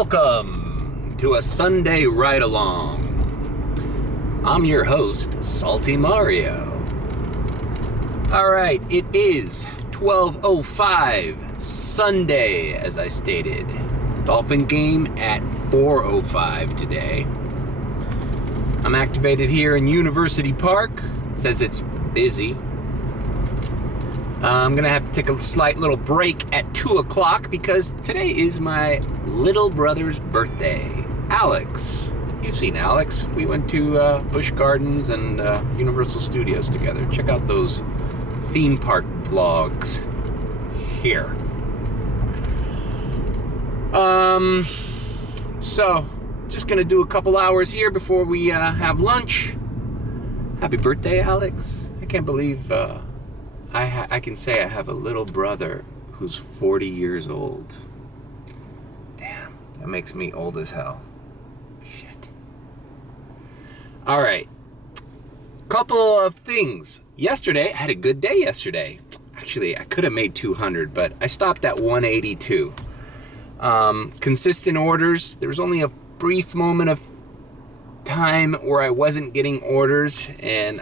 Welcome to a Sunday ride-along. I'm your host, Salty Mario. Alright, it is 12:05 Sunday, as I stated. Dolphin game at 4:05 today. I'm activated here in University Park. It says it's busy. I'm gonna have to take a slight little break at 2 o'clock because today is my little brother's birthday. Alex. You've seen Alex. We went to Busch Gardens and Universal Studios together. Check out those theme park vlogs here. So just gonna do a couple hours here before we have lunch. Happy birthday, Alex. I can't believe I can say I have a little brother who's 40 years old. Damn, that makes me old as hell. Shit. All right. Couple of things. Yesterday, I had a good day yesterday. Actually, I could have made 200, but I stopped at 182. Consistent orders. There was only a brief moment of time where I wasn't getting orders, and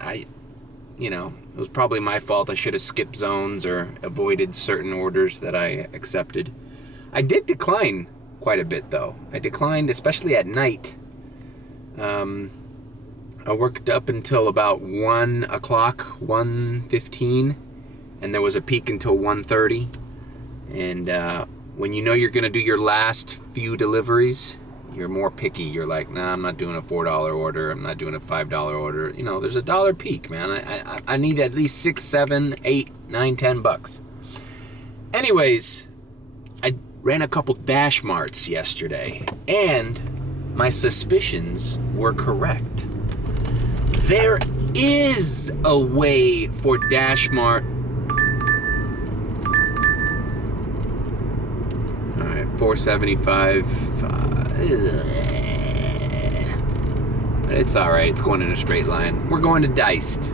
it was probably my fault. I should have skipped zones or avoided certain orders that I accepted. I did decline quite a bit, though. I declined, especially at night. I worked up until about 1 o'clock, 1:15, and there was a peak until 1:30. And when you know you're going to do your last few deliveries, you're more picky. You're like, nah, I'm not doing a $4 order. I'm not doing a $5 order. You know, there's a $1 peak, man. I need at least $6, $7, $8, $9, $10. Anyways, I ran a couple DashMarts yesterday, and my suspicions were correct. There is a way for DashMart. All right, 475. It's all right. It's going in a straight line. We're going to Diced.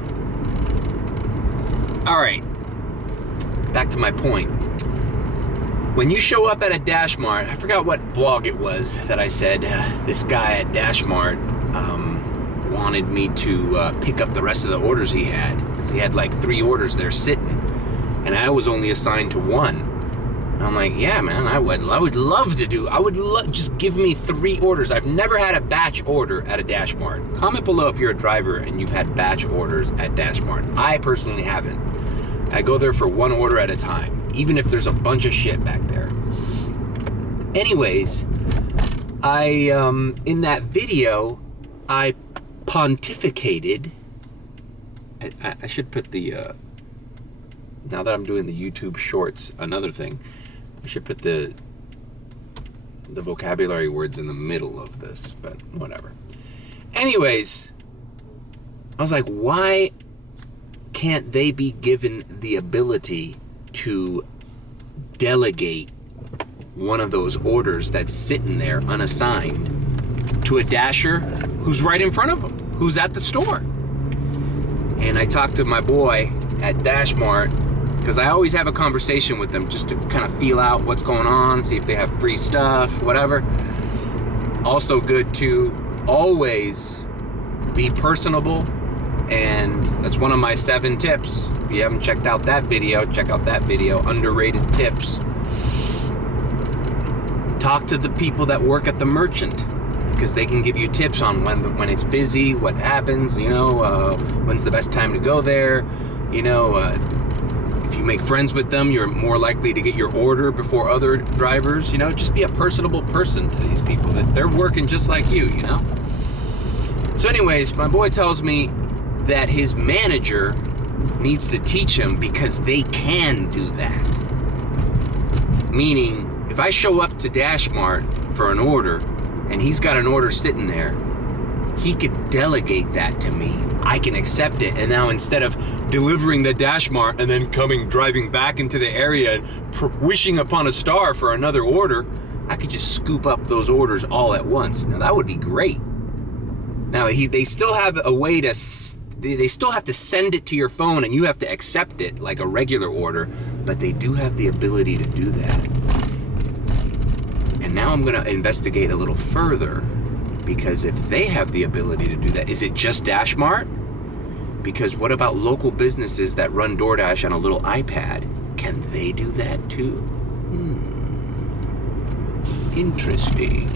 All right. Back to my point. When you show up at a DashMart, I forgot what vlog it was that I said this guy at DashMart wanted me to pick up the rest of the orders he had, because he had like 3 orders there sitting, and I was only assigned to 1. I'm like, yeah, man, I would love to do. Just give me 3 orders. I've never had a batch order at a DashMart. Comment below if you're a driver and you've had batch orders at DashMart. I personally haven't. I go there for 1 order at a time, even if there's a bunch of shit back there. Anyways, in that video, I pontificated. I should put the, now that I'm doing the YouTube shorts, another thing, I should put the vocabulary words in the middle of this, but whatever. Anyways, I was like, why can't they be given the ability to delegate one of those orders that's sitting there unassigned to a dasher who's right in front of them, who's at the store? And I talked to my boy at DashMart, because I always have a conversation with them just to kind of feel out what's going on, see if they have free stuff, whatever. Also good to always be personable, and that's one of my 7 tips. If you haven't checked out that video, check out that video, underrated tips. Talk to the people that work at the merchant, because they can give you tips on when it's busy, what happens, when's the best time to go there, if you make friends with them, you're more likely to get your order before other drivers. Just be a personable person to these people, that they're working just like you. So anyways, my boy tells me that his manager needs to teach him, because they can do that. Meaning, if I show up to DashMart for an order and he's got an order sitting there, he could delegate that to me. I can accept it, and now instead of delivering the DashMart and then driving back into the area and wishing upon a star for another order, I could just scoop up those orders all at once. Now that would be great. Now they still have a way to, they still have to send it to your phone and you have to accept it like a regular order, but they do have the ability to do that. And now I'm gonna investigate a little further, because if they have the ability to do that, is it just DashMart? Because what about local businesses that run DoorDash on a little iPad? Can they do that too? Interesting.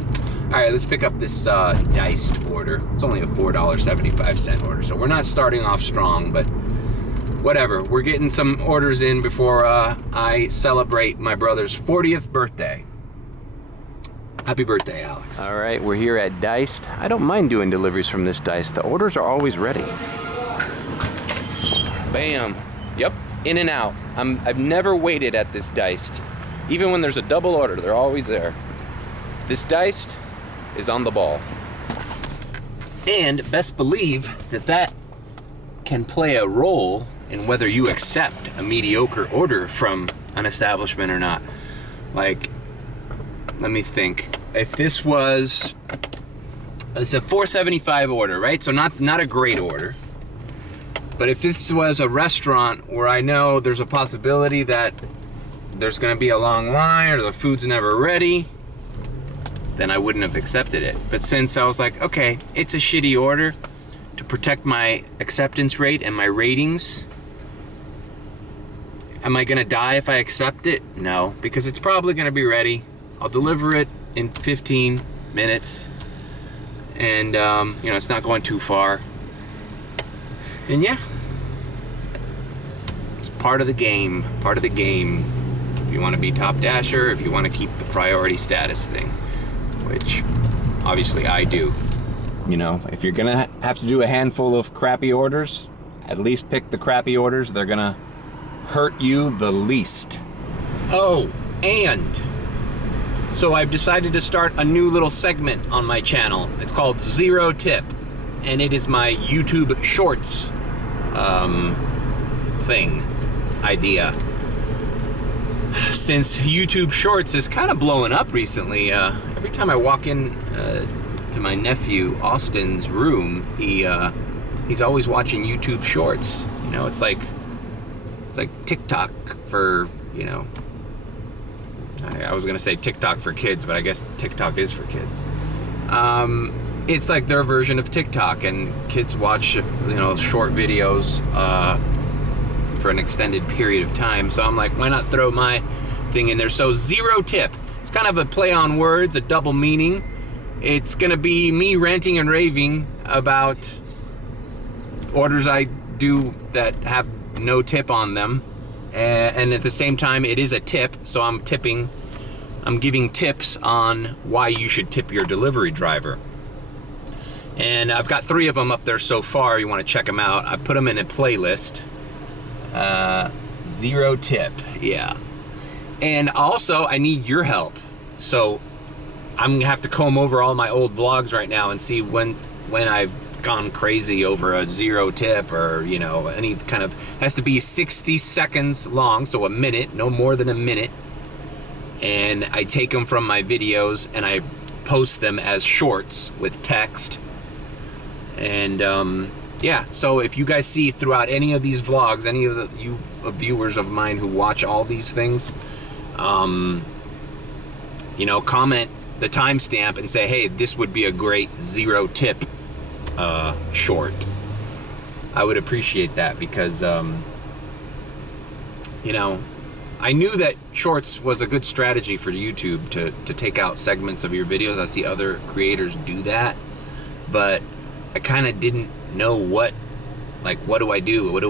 All right, let's pick up this diced order. It's only a $4.75 order, so we're not starting off strong, but whatever. We're getting some orders in before I celebrate my brother's 40th birthday. Happy birthday, Alex. All right, we're here at Diced. I don't mind doing deliveries from this Diced. The orders are always ready. Bam. Yep, in and out. I've never waited at this Diced. Even when there's a double order, they're always there. This Diced is on the ball. And best believe that can play a role in whether you accept a mediocre order from an establishment or not. Like, let me think. If this was, it's a $4.75 order, right? So not a great order. But if this was a restaurant where I know there's a possibility that there's gonna be a long line or the food's never ready, then I wouldn't have accepted it. But since I was like, okay, it's a shitty order, to protect my acceptance rate and my ratings, am I gonna die if I accept it? No, because it's probably gonna be ready. I'll deliver it in 15 minutes, and you know, it's not going too far. And yeah, it's part of the game, If you want to be top dasher, if you want to keep the priority status thing, which obviously I do. You know, if you're gonna have to do a handful of crappy orders, at least pick the crappy orders. They're gonna hurt you the least. Oh, and so I've decided to start a new little segment on my channel. It's called Zero Tip, and it is my YouTube Shorts idea. Since YouTube Shorts is kind of blowing up recently, every time I walk in to my nephew Austin's room, he's always watching YouTube Shorts. You know, it's like TikTok for, you know, I was gonna say TikTok for kids, but I guess TikTok is for kids. It's like their version of TikTok, and kids watch, you know, short videos for an extended period of time. So I'm like, why not throw my thing in there? So Zero Tip. It's kind of a play on words, a double meaning. It's gonna be me ranting and raving about orders I do that have no tip on them. And at the same time, it is a tip, so I'm giving tips on why you should tip your delivery driver. And I've got 3 of them up there so far. You want to check them out. I put them in a playlist. Zero Tip, yeah. And also, I need your help. So I'm gonna have to comb over all my old vlogs right now and see when I've gone crazy over a zero tip, or, you know, any kind of, has to be 60 seconds long, so a minute, no more than a minute. And I take them from my videos and I post them as shorts with text. And yeah, so if you guys see throughout any of these vlogs, any of you viewers of mine who watch all these things, you know, comment the timestamp and say, hey, this would be a great zero tip short. I would appreciate that, because you know, I knew that shorts was a good strategy for YouTube to take out segments of your videos. I see other creators do that, but I kind of didn't know what do I do? How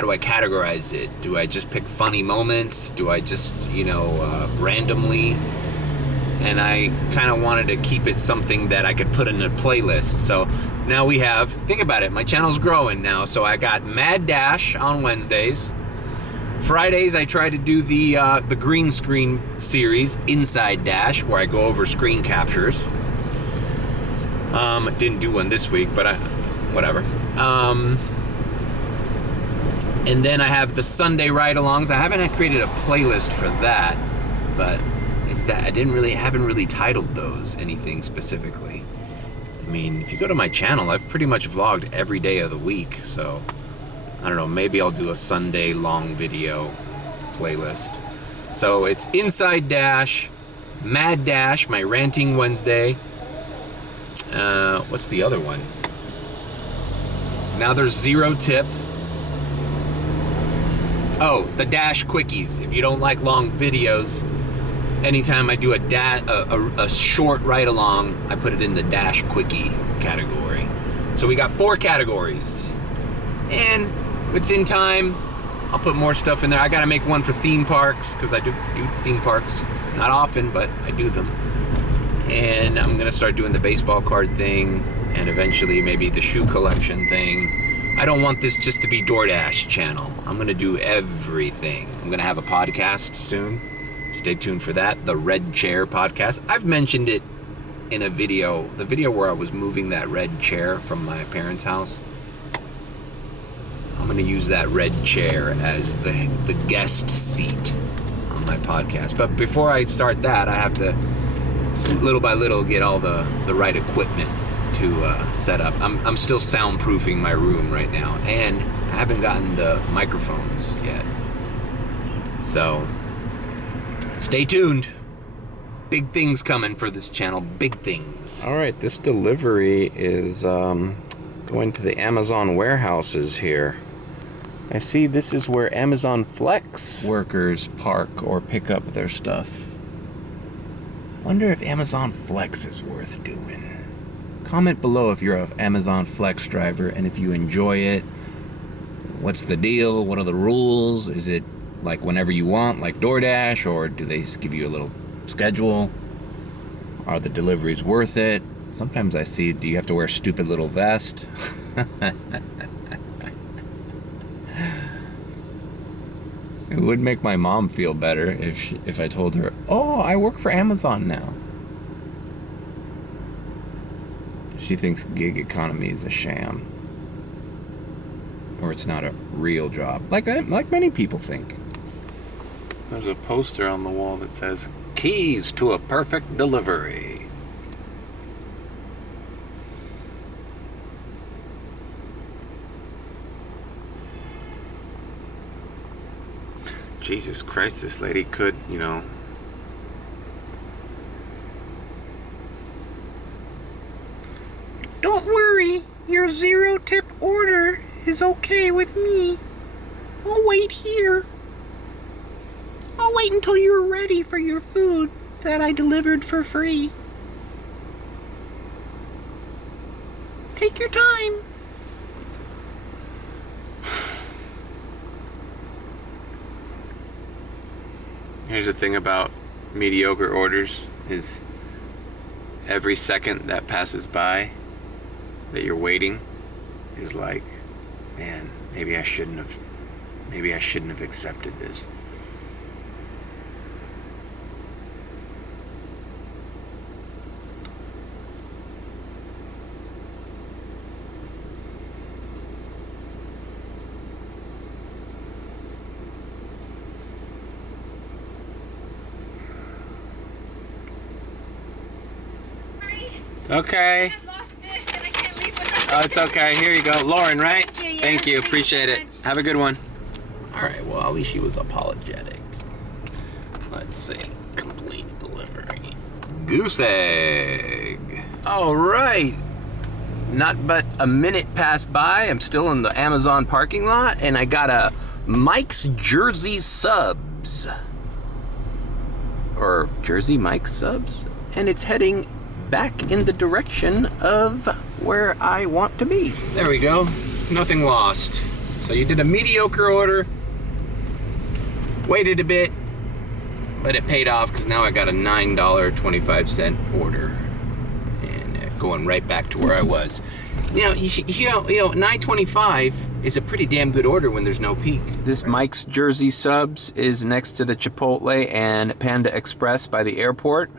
do I categorize it? Do I just pick funny moments? Do I just, you know, randomly? And I kind of wanted to keep it something that I could put in a playlist. So now we have, think about it, my channel's growing now. So I got Mad Dash on Wednesdays. Fridays I try to do the green screen series, Inside Dash, where I go over screen captures. Didn't do one this week, but whatever. And then I have the Sunday ride-alongs. I haven't created a playlist for that, but it's that I haven't really titled those anything specifically. I mean, if you go to my channel, I've pretty much vlogged every day of the week, so I don't know, maybe I'll do a Sunday long video playlist. So it's Inside Dash, Mad Dash, my ranting Wednesday. What's the other one? Now there's Zero Tip. Oh, the Dash Quickies. If you don't like long videos, anytime I do a short ride-along, I put it in the Dash Quickie category. So we got 4 categories. And within time, I'll put more stuff in there. I gotta make one for theme parks, because I do theme parks. Not often, but I do them. And I'm gonna start doing the baseball card thing, and eventually maybe the shoe collection thing. I don't want this just to be DoorDash channel. I'm gonna do everything. I'm gonna have a podcast soon. Stay tuned for that. The Red Chair podcast. I've mentioned it in a video, the video where I was moving that red chair from my parents' house. I'm gonna use that red chair as the guest seat on my podcast. But before I start that, I have to, little by little, get all the right equipment to set up. I'm still soundproofing my room right now, and I haven't gotten the microphones yet. So, stay tuned. Big things coming for this channel. Big things. All right, this delivery is going to the Amazon warehouses here. I see this is where Amazon Flex workers park or pick up their stuff. Wonder if Amazon Flex is worth doing. Comment below if you're an Amazon Flex driver and if you enjoy it. What's the deal? What are the rules? Is it like whenever you want, like DoorDash, or do they just give you a little schedule? Are the deliveries worth it? Sometimes I see, do you have to wear a stupid little vest? It would make my mom feel better if I told her, oh, I work for Amazon now. She thinks gig economy is a sham. Or it's not a real job. Like many people think. There's a poster on the wall that says, keys to a perfect delivery. Jesus Christ, this lady could, you know. Don't worry, your zero tip order is okay with me. I'll wait here. I'll wait until you're ready for your food that I delivered for free. Take your time. Here's the thing about mediocre orders is every second that passes by that you're waiting is like, man, maybe I shouldn't have accepted this. Okay. I lost this and I can't leave without it. Oh, it's okay. Here you go. Lauren, right? Thank you, yeah. Thank you. Thank you Appreciate so it. much. Have a good one. All right. Well, at least she was apologetic. Let's see. Complete delivery. Goose egg. All right. Not but a minute passed by. I'm still in the Amazon parking lot, and I got a Mike's Jersey Subs. Or Jersey Mike's Subs. And it's heading back in the direction of where I want to be. There we go. Nothing lost. So you did a mediocre order, waited a bit, but it paid off because now I got a $9.25 order and going right back to where I was. You know, $9.25 is a pretty damn good order when there's no peak. This Mike's Jersey Subs is next to the Chipotle and Panda Express by the airport.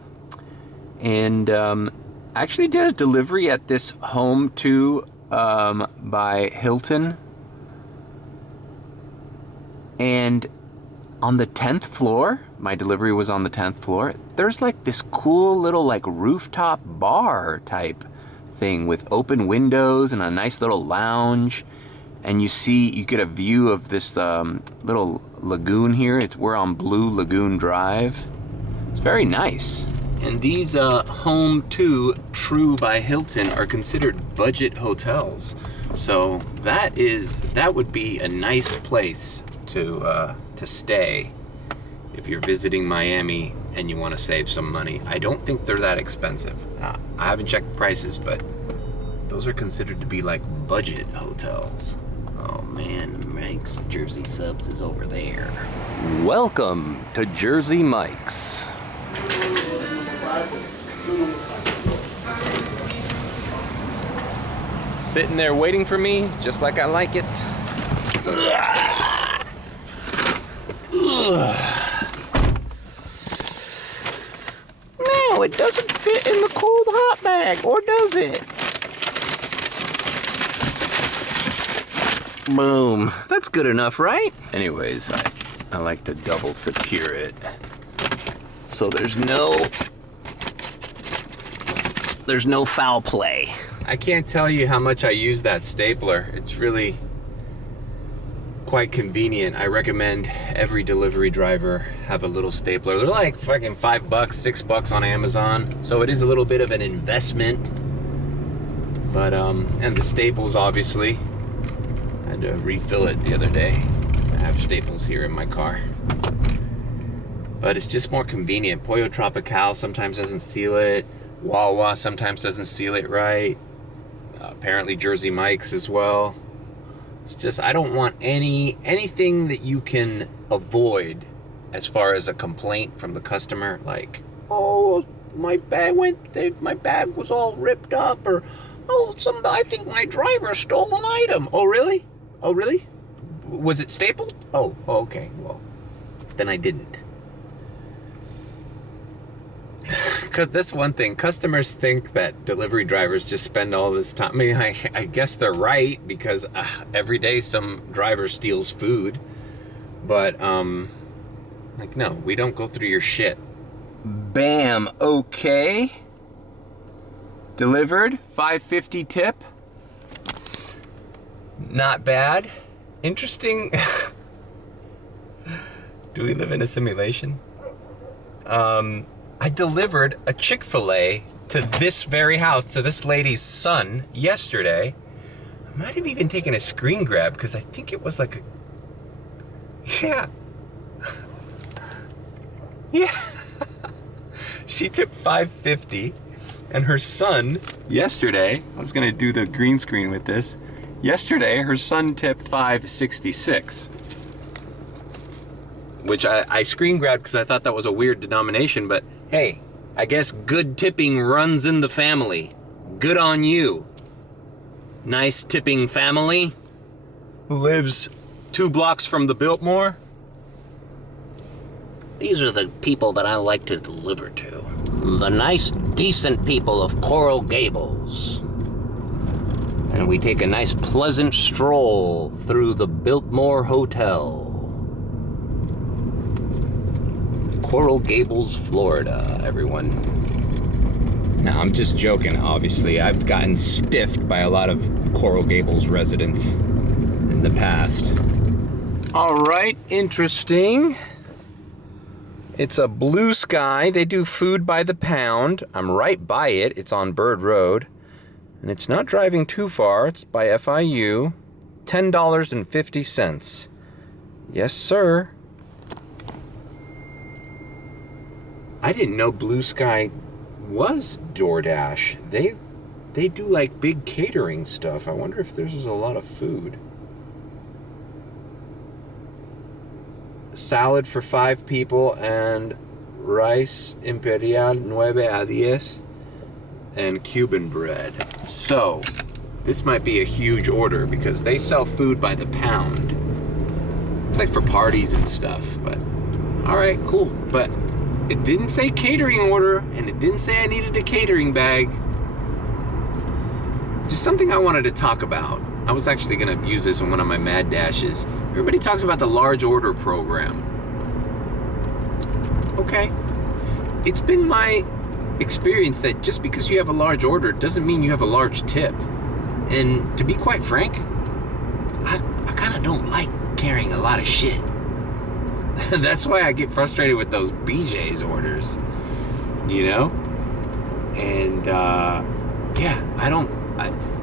And I actually did a delivery at this Home 2 by Hilton. And on the 10th floor, my delivery was on the 10th floor, there's like this cool little like rooftop bar type thing with open windows and a nice little lounge. And you get a view of this little lagoon here. We're on Blue Lagoon Drive. It's very nice. And these Home 2 True by Hilton are considered budget hotels. So that would be a nice place to stay if you're visiting Miami and you want to save some money. I don't think they're that expensive. I haven't checked prices, but those are considered to be like budget hotels. Oh man, Mike's Jersey Subs is over there. Welcome to Jersey Mike's. Sitting there waiting for me, just like I like it. No, it doesn't fit in the cold hot bag, or does it? Boom. That's good enough, right? Anyways, I like to double secure it. So there's no foul play. I can't tell you how much I use that stapler. It's really quite convenient. I recommend every delivery driver have a little stapler. They're like fucking $5, $6 on Amazon. So it is a little bit of an investment. But, and the staples, obviously. I had to refill it the other day. I have staples here in my car. But it's just more convenient. Pollo Tropical sometimes doesn't seal it. Wawa sometimes doesn't seal it right. Apparently Jersey Mike's as well. It's just, I don't want anything that you can avoid as far as a complaint from the customer, like, oh, my bag was all ripped up, or oh, I think my driver stole an item. Oh really? Was it stapled? Oh, okay. Well, then I didn't. Because that's one thing. Customers think that delivery drivers just spend all this time. I mean, I guess they're right, because every day some driver steals food. But, like, no, we don't go through your shit. Bam, okay. Delivered, $5.50 tip. Not bad. Interesting. Do we live in a simulation? I delivered a Chick-fil-A to this very house, to this lady's son, yesterday. I might have even taken a screen grab, because I think it was like a... Yeah. Yeah. She tipped $5.50, and her son, yesterday, I was gonna do the green screen with this. Yesterday, her son tipped $5.66. Which I screen grabbed because I thought that was a weird denomination, but hey, I guess good tipping runs in the family. Good on you. Nice tipping family who lives 2 blocks from the Biltmore. These are the people that I like to deliver to. The nice, decent people of Coral Gables. And we take a nice, pleasant stroll through the Biltmore Hotel. Coral Gables, Florida, everyone. Now, I'm just joking, obviously. I've gotten stiffed by a lot of Coral Gables residents in the past. All right, interesting. It's a Blue Sky. They do food by the pound. I'm right by it. It's on Bird Road. And it's not driving too far. It's by FIU. $10.50. Yes, sir. I didn't know Blue Sky was DoorDash. They do like big catering stuff. I wonder if there's a lot of food. Salad for 5 people and rice imperial 9 a 10 and Cuban bread. So, this might be a huge order because they sell food by the pound. It's like for parties and stuff, but all right, cool. But it didn't say catering order, and it didn't say I needed a catering bag. Just something I wanted to talk about. I was actually gonna use this in one of my mad dashes. Everybody talks about the large order program. Okay. It's been my experience that just because you have a large order doesn't mean you have a large tip. And to be quite frank, I kind of don't like carrying a lot of shit. That's why I get frustrated with those BJ's orders. you know? And,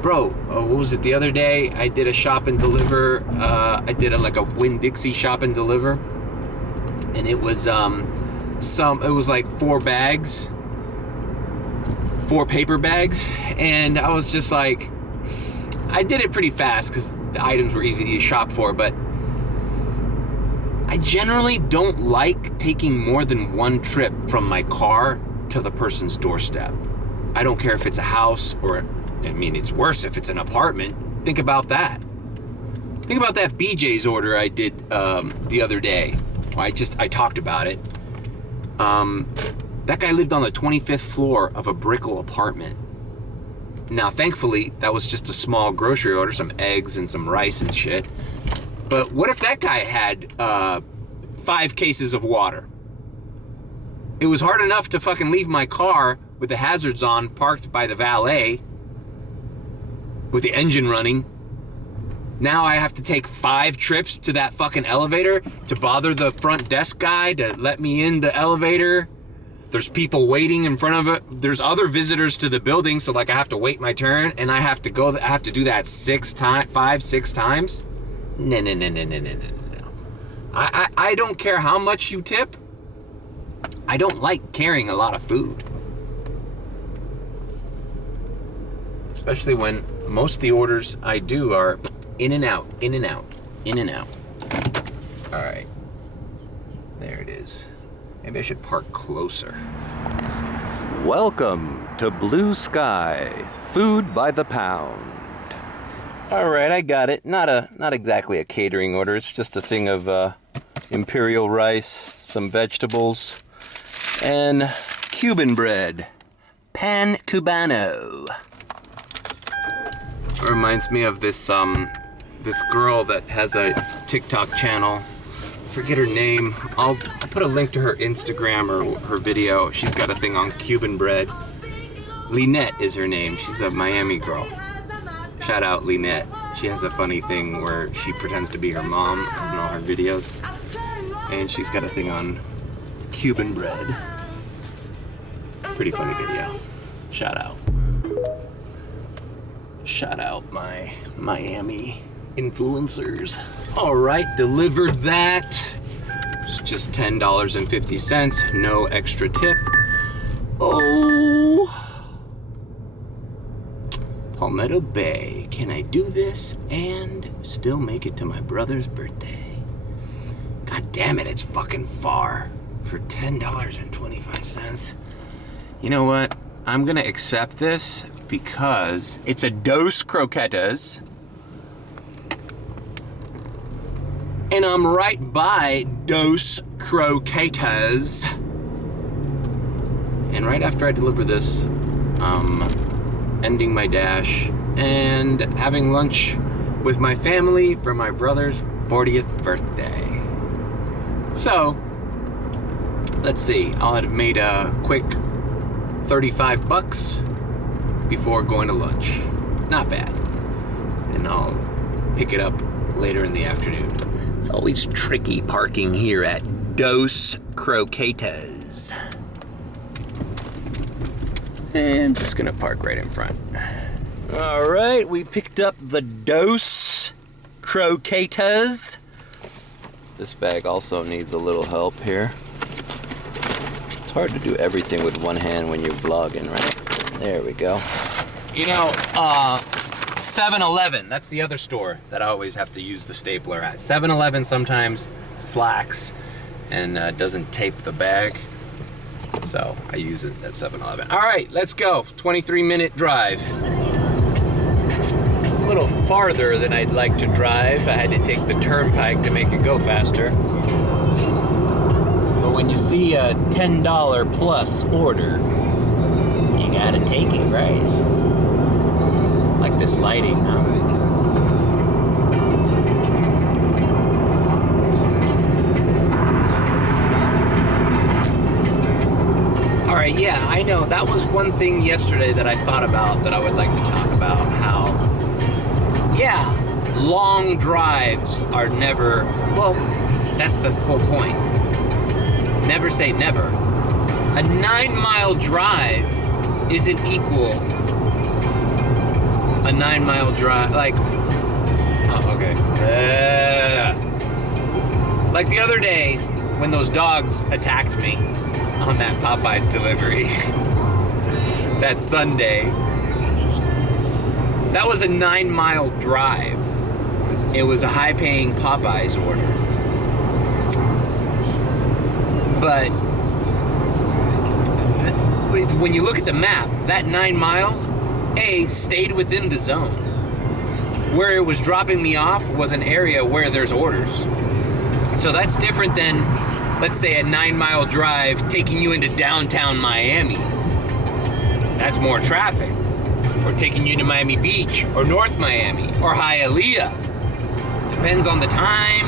what was it the other day? I did a shop and deliver. I did like a Winn-Dixie shop and deliver. And it was, it was like 4 paper bags. And I was just like, I did it pretty fast because the items were easy to shop for, but I generally don't like taking more than one trip from my car to the person's doorstep. I don't care if it's a house or, it's worse if it's an apartment. Think about that. Think about that BJ's order I did the other day. I talked about it. That guy lived on the 25th floor of a Brickell apartment. Now, thankfully, that was just a small grocery order, some eggs and some rice and shit. But what if that guy had 5 cases of water? It was hard enough to fucking leave my car with the hazards on, parked by the valet, with the engine running. Now I have to take 5 trips to that fucking elevator to bother the front desk guy to let me in the elevator. There's people waiting in front of it. There's other visitors to the building, so like I have to wait my turn, and I have to do that 6 times. No. I don't care how much you tip. I don't like carrying a lot of food. Especially when most of the orders I do are in and out. All right. There it is. Maybe I should park closer. Welcome to Blue Sky, food by the pound. All right, I got it. Not exactly a catering order. It's just a thing of imperial rice, some vegetables, and Cuban bread. Pan Cubano. It reminds me of this girl that has a TikTok channel. Forget her name. I'll put a link to her Instagram or her video. She's got a thing on Cuban bread. Lynette is her name. She's a Miami girl. Shout out Lynette. She has a funny thing where she pretends to be her mom in all her videos. And she's got a thing on Cuban bread. Pretty funny video. Shout out my Miami influencers. All right, delivered that. It's just $10.50, no extra tip. Oh, Palmetto Bay, can I do this and still make it to my brother's birthday? God damn it, it's fucking far for $10.25. You know what? I'm gonna accept this because it's a Dos Croquetas. And I'm right by Dos Croquetas. And right after I deliver this, ending my dash and having lunch with my family for my brother's 40th birthday. So, let's see, I'll have made a quick $35 before going to lunch. Not bad. And I'll pick it up later in the afternoon. It's always tricky parking here at Dos Croquetas. And I'm just gonna park right in front. All right, we picked up the Dos Croquetas. This bag also needs a little help here. It's hard to do everything with one hand when you're vlogging, right? There we go. You know, 7-Eleven, that's the other store that I always have to use the stapler at. 7-Eleven sometimes slacks and doesn't tape the bag. So I use it at 7-Eleven. All right, let's go. 23-minute drive. It's a little farther than I'd like to drive. I had to take the turnpike to make it go faster. But when you see a $10 plus order, you gotta take it, right? Like this lighting, huh? All right, yeah, I know. That was one thing yesterday that I thought about that I would like to talk about. How, yeah, long drives are never, well, that's the whole point. Never say never. A 9-mile drive isn't equal a 9-mile drive, like, oh, okay. Like the other day when those dogs attacked me on that Popeyes delivery, that Sunday, that was a 9-mile drive. It was a high-paying Popeyes order. But when you look at the map, that 9 miles, stayed within the zone. Where it was dropping me off was an area where there's orders. So that's different than, let's say, a 9-mile drive taking you into downtown Miami. That's more traffic. Or taking you to Miami Beach, or North Miami, or Hialeah. Depends on the time.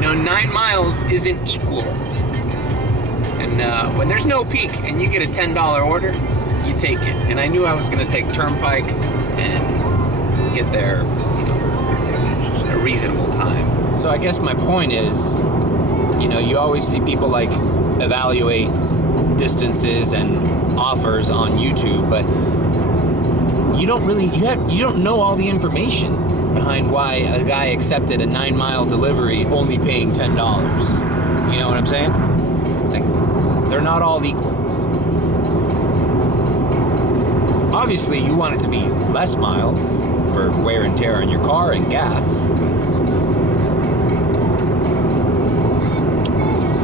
9 miles isn't equal. And when there's no peak and you get a $10 order, you take it. And I knew I was going to take Turnpike and get there, in a reasonable time. So I guess my point is, you always see people like evaluate distances and offers on YouTube, but you don't really, you don't know all the information behind why a guy accepted a 9-mile delivery only paying $10. You know what I'm saying? Like, they're not all equal. Obviously, you want it to be less miles for wear and tear on your car and gas.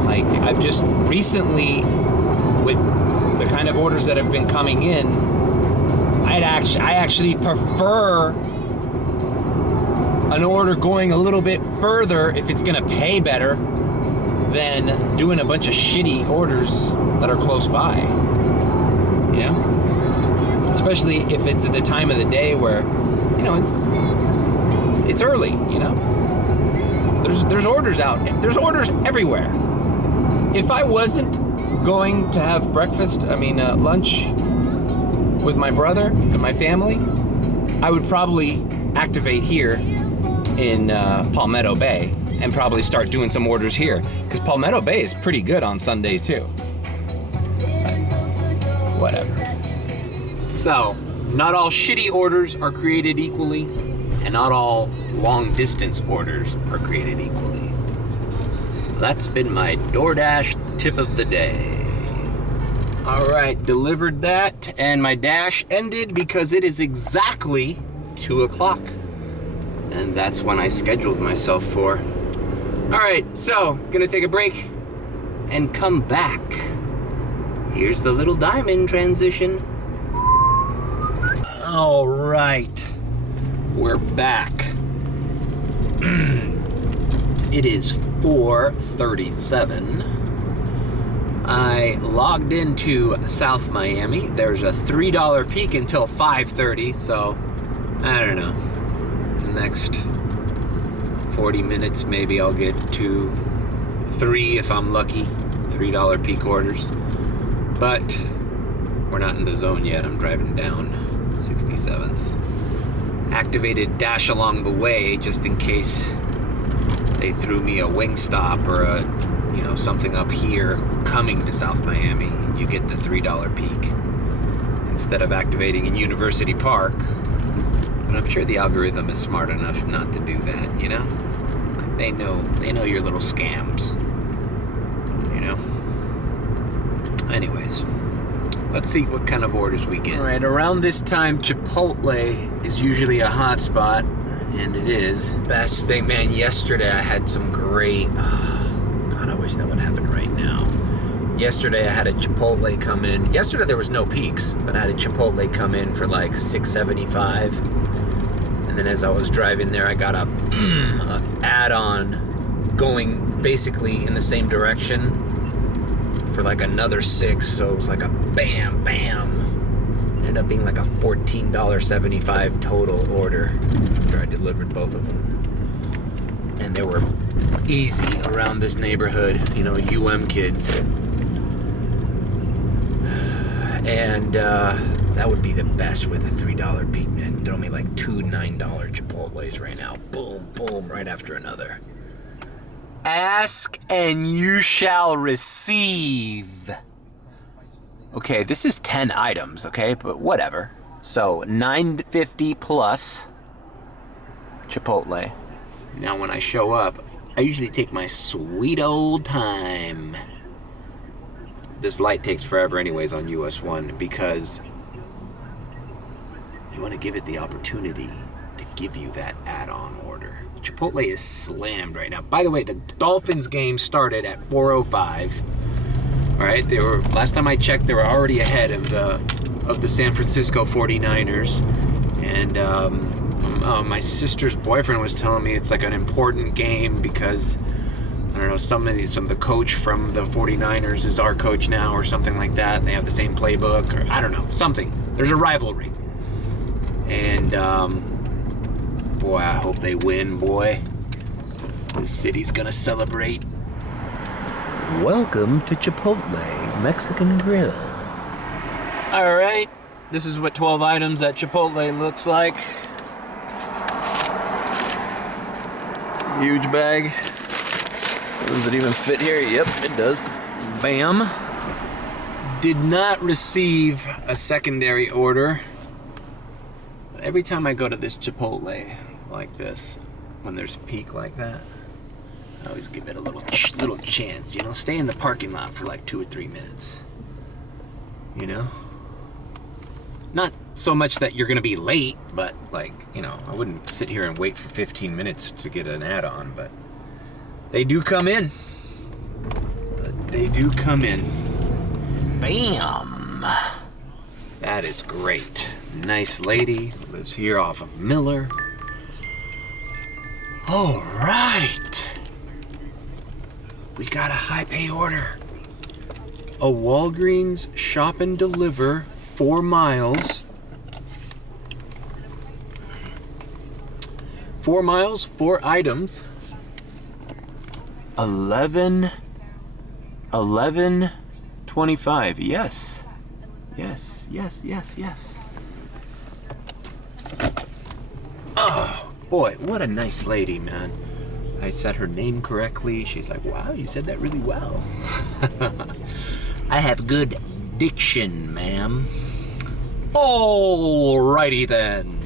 Like, I've just recently, with the kind of orders that have been coming in, I actually prefer an order going a little bit further if it's gonna pay better than doing a bunch of shitty orders that are close by. Especially if it's at the time of the day where, it's early, There's orders out. There's orders everywhere. If I wasn't going to have lunch with my brother and my family, I would probably activate here in Palmetto Bay and probably start doing some orders here, because Palmetto Bay is pretty good on Sunday too. Whatever. So, not all shitty orders are created equally, and not all long distance orders are created equally. That's been my DoorDash tip of the day. All right, delivered that, and my dash ended because it is exactly 2 o'clock. And that's when I scheduled myself for. All right, so gonna take a break and come back. Here's the little diamond transition. All right, we're back. It is 4:37. I logged into South Miami. There's a $3 peak until 5:30, so I don't know. The next 40 minutes, maybe I'll get 2, 3 if I'm lucky. $3 peak orders. But we're not in the zone yet. I'm driving down 67th. Activated Dash along the way just in case they threw me a Wingstop or a something up here coming to South Miami. You get the $3 peak instead of activating in University Park. But I'm sure the algorithm is smart enough not to do that, Like they know your little scams, Anyways, let's see what kind of orders we get. All right, around this time, Chipotle is usually a hot spot, and it is. Best thing, man, yesterday I had some great, God, I wish that would happen right now. Yesterday I had a Chipotle come in. Yesterday there was no peaks, but I had a Chipotle come in for like $6.75. And then as I was driving there, I got a add-on going basically in the same direction for like another $6, so it was like a bam, bam. It ended up being like a $14.75 total order after I delivered both of them. And they were easy around this neighborhood, UM kids. And that would be the best with a $3 peak, man. Throw me like 2 $9 Chipotles right now. Boom, boom, right after another. Ask and you shall receive. Okay, this is 10 items, okay, but whatever. So $9.50 plus Chipotle. Now when I show up, I usually take my sweet old time. This light takes forever anyways on US 1 because you want to give it the opportunity to give you that add-on order. Chipotle is slammed right now. By the way, the Dolphins game started at 4:05. All right, they were, last time I checked, they were already ahead of the San Francisco 49ers. And my sister's boyfriend was telling me it's like an important game because, I don't know, some of the coach from the 49ers is our coach now or something like that. And they have the same playbook, or I don't know, something. There's a rivalry. And boy, I hope they win, boy. The city's gonna celebrate. Welcome to Chipotle Mexican Grill. All right, this is what 12 items at Chipotle looks like. Huge bag. Does it even fit here? Yep, it does. Bam. Did not receive a secondary order. Every time I go to this Chipotle like this, when there's a peak like that, I always give it a little chance, you know? Stay in the parking lot for like 2 or 3 minutes, you know? Not so much that you're gonna be late, but like, you know, I wouldn't sit here and wait for 15 minutes to get an add-on, but they do come in. Bam! That is great. Nice lady, lives here off of Miller. All right. We got a high pay order. A Walgreens shop and deliver 4 miles. 4 miles, 4 items. 11.25. Yes. Yes. Oh, boy, what a nice lady, man. I said her name correctly. She's like, wow, you said that really well. I have good diction, ma'am. Alrighty then.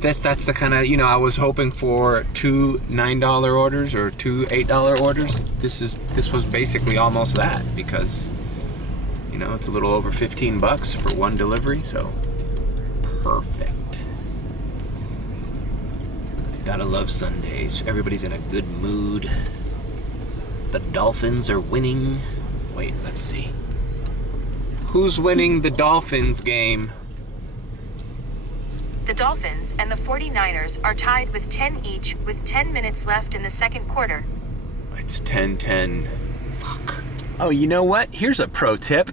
That's the kind of, you know, I was hoping for 2 $9 orders or 2 $8 orders. This was basically almost that because, you know, it's a little over $15 for one delivery, so perfect. Gotta love Sundays. Everybody's in a good mood. The Dolphins are winning. Wait, let's see. Who's winning the Dolphins game? The Dolphins and the 49ers are tied with 10 each with 10 minutes left in the second quarter. It's 10-10. Fuck. Oh, you know what? Here's a pro tip.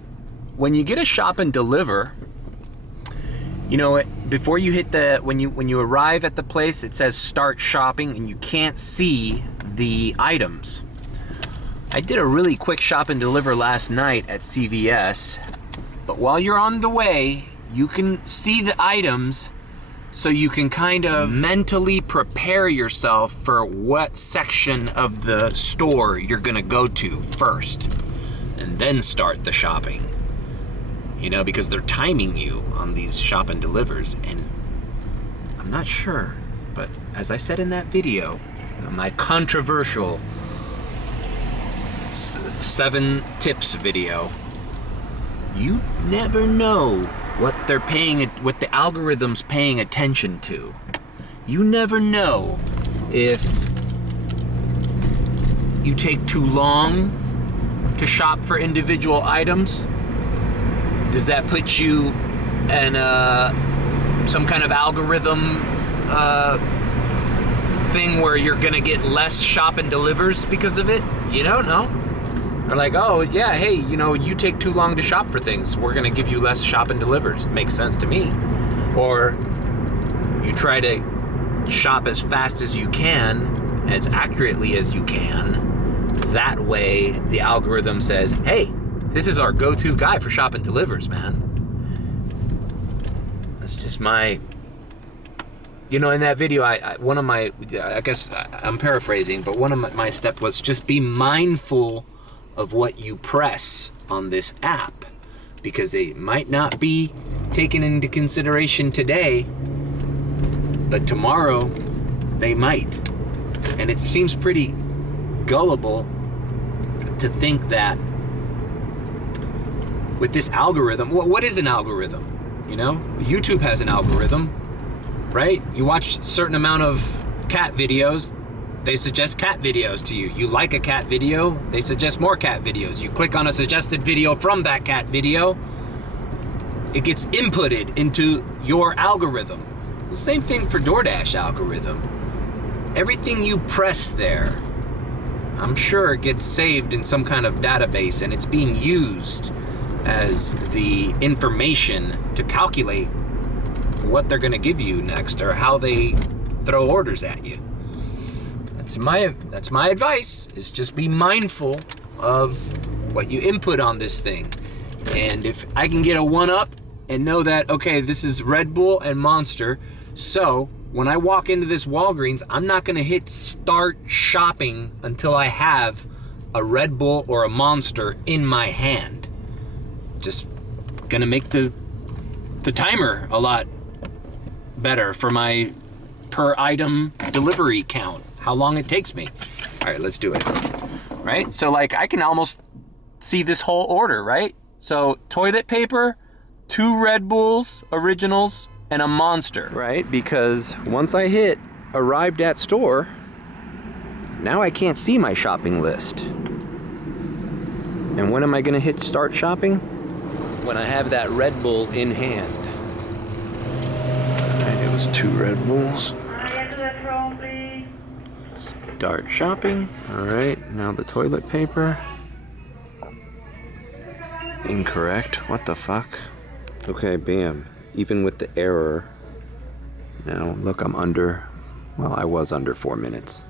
When you get a shop and deliver, you know what? Before you hit when you arrive at the place, it says start shopping and you can't see the items. I did a really quick shop and deliver last night at CVS, but while you're on the way, you can see the items so you can kind of mentally prepare yourself for what section of the store you're gonna go to first and then start the shopping. You know, because they're timing you on these shop and delivers, and I'm not sure, but as I said in that video, my controversial 7 tips video, you never know what the algorithm's paying attention to. You never know if you take too long to shop for individual items. Does that put you in some kind of algorithm thing where you're gonna get less shop and delivers because of it? You don't know. They're like, oh yeah, hey, you know, you take too long to shop for things, we're gonna give you less shop and delivers. Makes sense to me. Or you try to shop as fast as you can, as accurately as you can. That way the algorithm says, hey, this is our go-to guy for shop and delivers, man. That's just my, you know, in that video, I guess I'm paraphrasing, but one of my step was just be mindful of what you press on this app, because they might not be taken into consideration today, but tomorrow they might. And it seems pretty gullible to think that with this algorithm, what is an algorithm? You know, YouTube has an algorithm, right? You watch a certain amount of cat videos, they suggest cat videos to you. You like a cat video, they suggest more cat videos. You click on a suggested video from that cat video, it gets inputted into your algorithm. The same thing for DoorDash algorithm. Everything you press there, I'm sure it gets saved in some kind of database, and it's being used as the information to calculate what they're gonna give you next, or how they throw orders at you. That's my advice, is just be mindful of what you input on this thing. And if I can get a 1-up and know that, okay, this is Red Bull and Monster, so when I walk into this Walgreens, I'm not gonna hit start shopping until I have a Red Bull or a Monster in my hand. Just gonna make the timer a lot better for my per item delivery count, how long it takes me. All right, let's do it. Right, so like I can almost see this whole order, right? So toilet paper, 2 Red Bulls Originals, and a Monster. Right, because once I hit arrived at store, now I can't see my shopping list. And when am I gonna hit start shopping? When I have that Red Bull in hand. Alright, it was 2 Red Bulls. Start shopping. Alright, now the toilet paper. Incorrect. What the fuck? Okay, bam. Even with the error. Now, look, I'm under, well, I was under 4 minutes.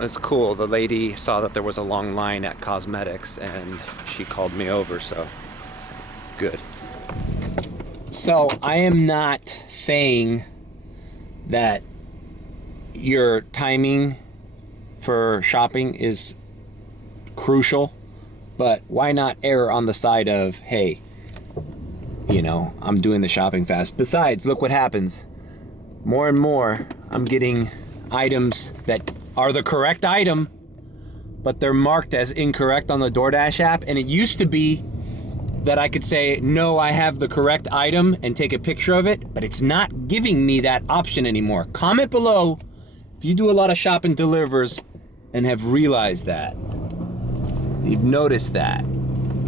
It's cool. The lady saw that there was a long line at cosmetics and she called me over, so good. So I am not saying that your timing for shopping is crucial, but why not err on the side of, hey, you know, I'm doing the shopping fast. Besides, look what happens. More and more, I'm getting items that are the correct item, but they're marked as incorrect on the DoorDash app. And it used to be that I could say, no, I have the correct item and take a picture of it, but it's not giving me that option anymore. Comment below if you do a lot of shop and delivers and have realized that. You've noticed that.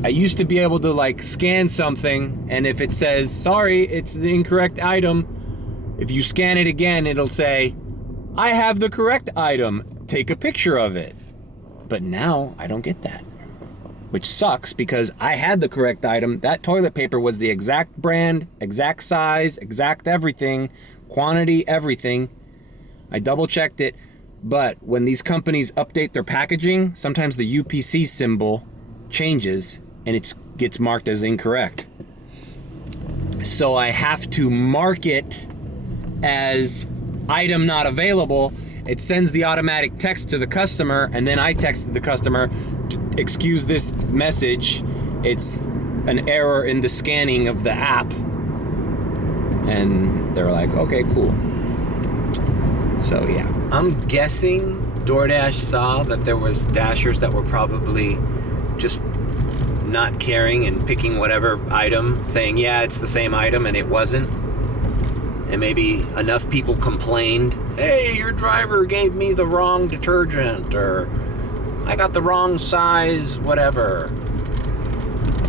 I used to be able to like scan something, and if it says, sorry, it's the incorrect item, if you scan it again, it'll say, I have the correct item, take a picture of it. But now I don't get that, which sucks because I had the correct item. That toilet paper was the exact brand, exact size, exact everything, quantity, everything. I double checked it, but when these companies update their packaging, sometimes the UPC symbol changes and it gets marked as incorrect. So I have to mark it as item not available. It sends the automatic text to the customer, and then I texted the customer, excuse this message, it's an error in the scanning of the app. And they're like, okay, cool. So yeah, I'm guessing DoorDash saw that there was Dashers that were probably just not caring and picking whatever item, saying, yeah, it's the same item, and it wasn't. And maybe enough people complained, hey, your driver gave me the wrong detergent, or I got the wrong size, whatever.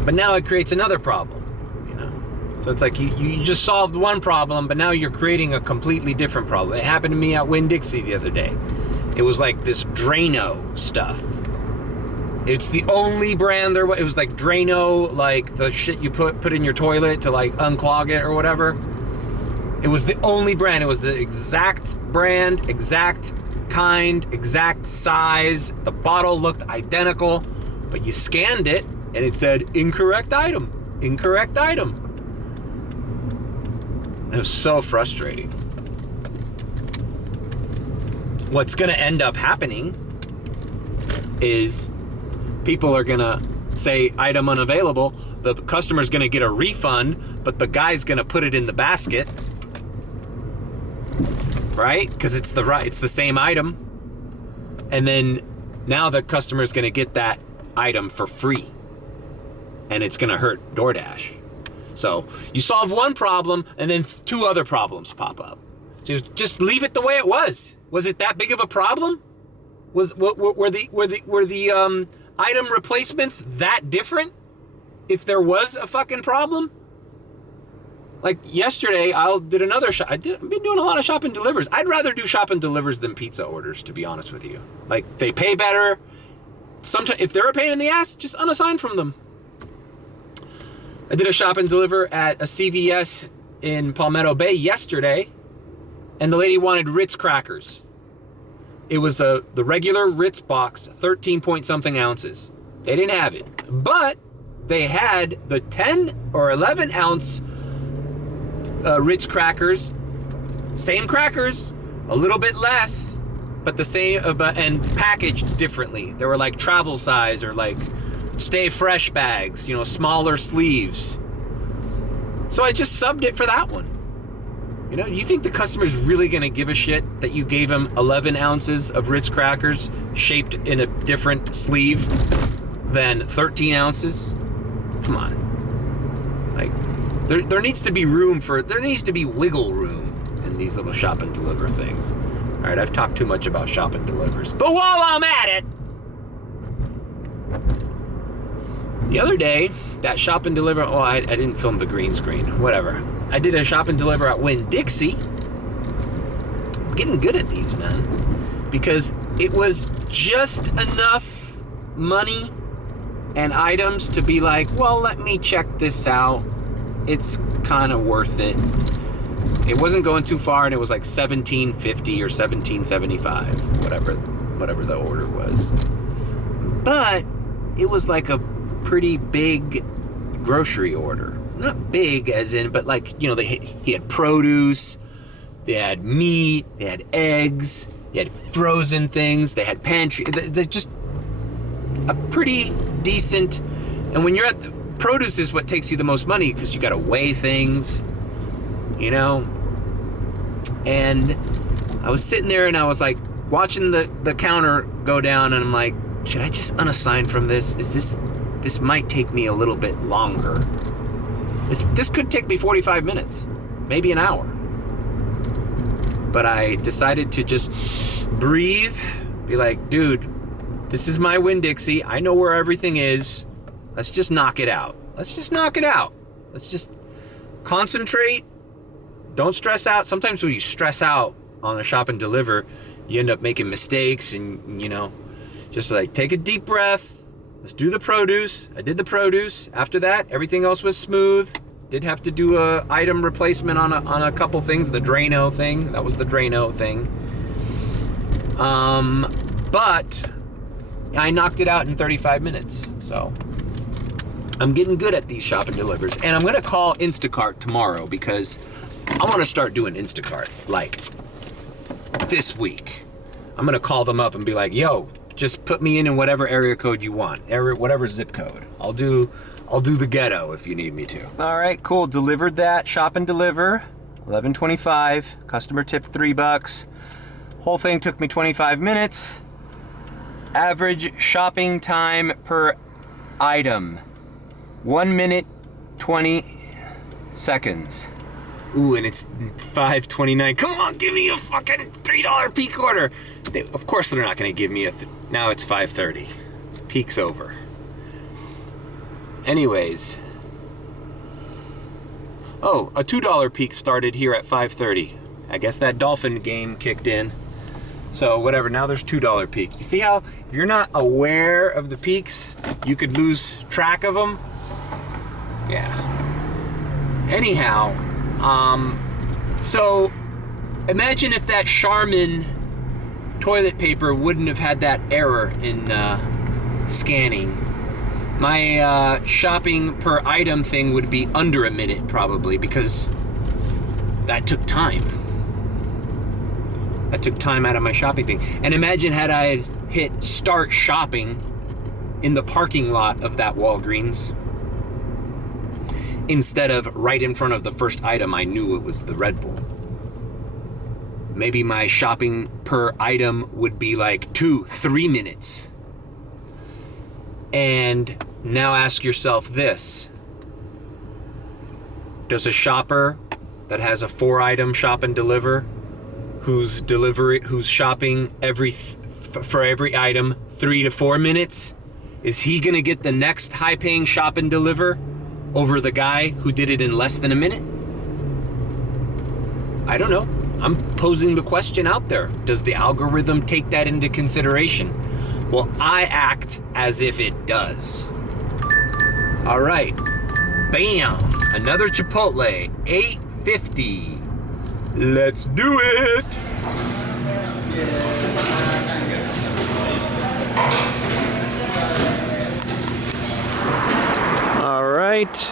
But now it creates another problem, you know? So it's like you just solved one problem, but now you're creating a completely different problem. It happened to me at Winn-Dixie the other day. It was like this Drano stuff. It's the only brand there was. It was like Drano, like the shit you put in your toilet to like unclog it or whatever. It was the only brand. It was the exact brand, exact kind, exact size. The bottle looked identical, but you scanned it and it said incorrect item, incorrect item. It was so frustrating. What's gonna end up happening is people are gonna say item unavailable. The customer's gonna get a refund, but the guy's gonna put it in the basket, right? Because it's the same item, and then now the customer's gonna get that item for free, and it's gonna hurt DoorDash. So you solve one problem, and then two other problems pop up. So just leave it the way it was. Was it that big of a problem? Were the item replacements that different? If there was a fucking problem? Like yesterday, I've been doing a lot of shop and delivers. I'd rather do shop and delivers than pizza orders, to be honest with you. Like, they pay better. Sometimes, if they're a pain in the ass, just unassign from them. I did a shop and deliver at a CVS in Palmetto Bay yesterday, and the lady wanted Ritz crackers. It was the regular Ritz box, 13 point something ounces. They didn't have it, but they had the 10 or 11 ounce Ritz crackers, same crackers, a little bit less, but the same, and packaged differently. They were like travel size or like stay fresh bags, you know, smaller sleeves. So I just subbed it for that one. You know, you think the customer's really gonna give a shit that you gave him 11 ounces of Ritz crackers shaped in a different sleeve than 13 ounces? Come on. Like, there needs to be wiggle room in these little shop and deliver things. All right, I've talked too much about shop and delivers, but while I'm at it, the other day, that shop and deliver, I didn't film the green screen, whatever. I did a shop and deliver at Winn-Dixie. I'm getting good at these, man, because it was just enough money and items to be like, well, let me check this out. It's kind of worth it. It wasn't going too far, and it was like $17.50 or $17.75, whatever the order was. But it was like a pretty big grocery order. Not big as in, but like, you know, he had produce, they had meat, they had eggs, they had frozen things, they had pantry. They're just a pretty decent. And when you're at the produce is what takes you the most money, because you got to weigh things, you know. And I was sitting there and I was like watching the counter go down, and I'm like, should I just unassign from this? This might take me a little bit longer. This could take me 45 minutes, maybe an hour. But I decided to just breathe, be like, dude, this is my Winn-Dixie. I know where everything is. Let's just knock it out. Let's just concentrate. Don't stress out. Sometimes when you stress out on a shop and deliver, you end up making mistakes, and, you know, just like take a deep breath. Let's do the produce. I did the produce. After that, everything else was smooth. Did have to do a item replacement on a couple things. The Drano thing. That was the Drano thing. But I knocked it out in 35 minutes. So I'm getting good at these shop and delivers. And I'm gonna call Instacart tomorrow, because I want to start doing Instacart like this week. I'm gonna call them up and be like, yo, just put me in whatever area code you want, whatever zip code. I'll do the ghetto if you need me to. All right, cool. Delivered that shop and deliver, $11.25. Customer tip $3. Whole thing took me 25 minutes. Average shopping time per item, 1 minute 20 seconds. Ooh, and it's $5.29. Come on, give me a fucking $3 peak order. Of course they're not gonna give me now it's $5.30. Peak's over. Anyways. Oh, a $2 peak started here at $5.30. I guess that Dolphin game kicked in. So whatever, now there's $2 peak. You see how if you're not aware of the peaks, you could lose track of them? Yeah. Anyhow, so imagine if that Charmin toilet paper wouldn't have had that error in scanning. My shopping per item thing would be under a minute probably, because that took time. That took time out of my shopping thing. And imagine had I hit start shopping in the parking lot of that Walgreens instead of right in front of the first item I knew it was the Red Bull. Maybe my shopping per item would be like 2-3 minutes. And now ask yourself this. Does a shopper that has a 4-item shop and deliver, who's shopping for every item 3 to 4 minutes, is he gonna get the next high-paying shop and deliver over the guy who did it in less than a minute? I don't know. I'm posing the question out there. Does the algorithm take that into consideration? Well, I act as if it does. All right, bam, another Chipotle, $8.50. Let's do it. All right.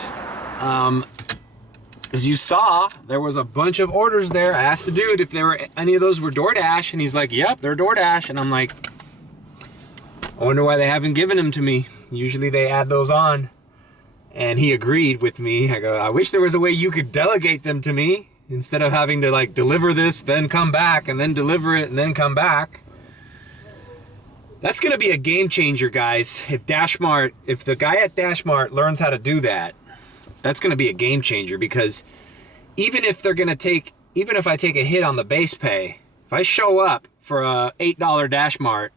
As you saw, there was a bunch of orders there. I asked the dude if any of those were DoorDash, and he's like, yep, they're DoorDash. And I'm like, I wonder why they haven't given them to me. Usually they add those on. And he agreed with me. I go, I wish there was a way you could delegate them to me instead of having to like deliver this, then come back, and then deliver it, and then come back. That's gonna be a game changer, guys. If the guy at DashMart learns how to do that, that's gonna be a game changer, because even if I take a hit on the base pay, if I show up for a $8 DashMart,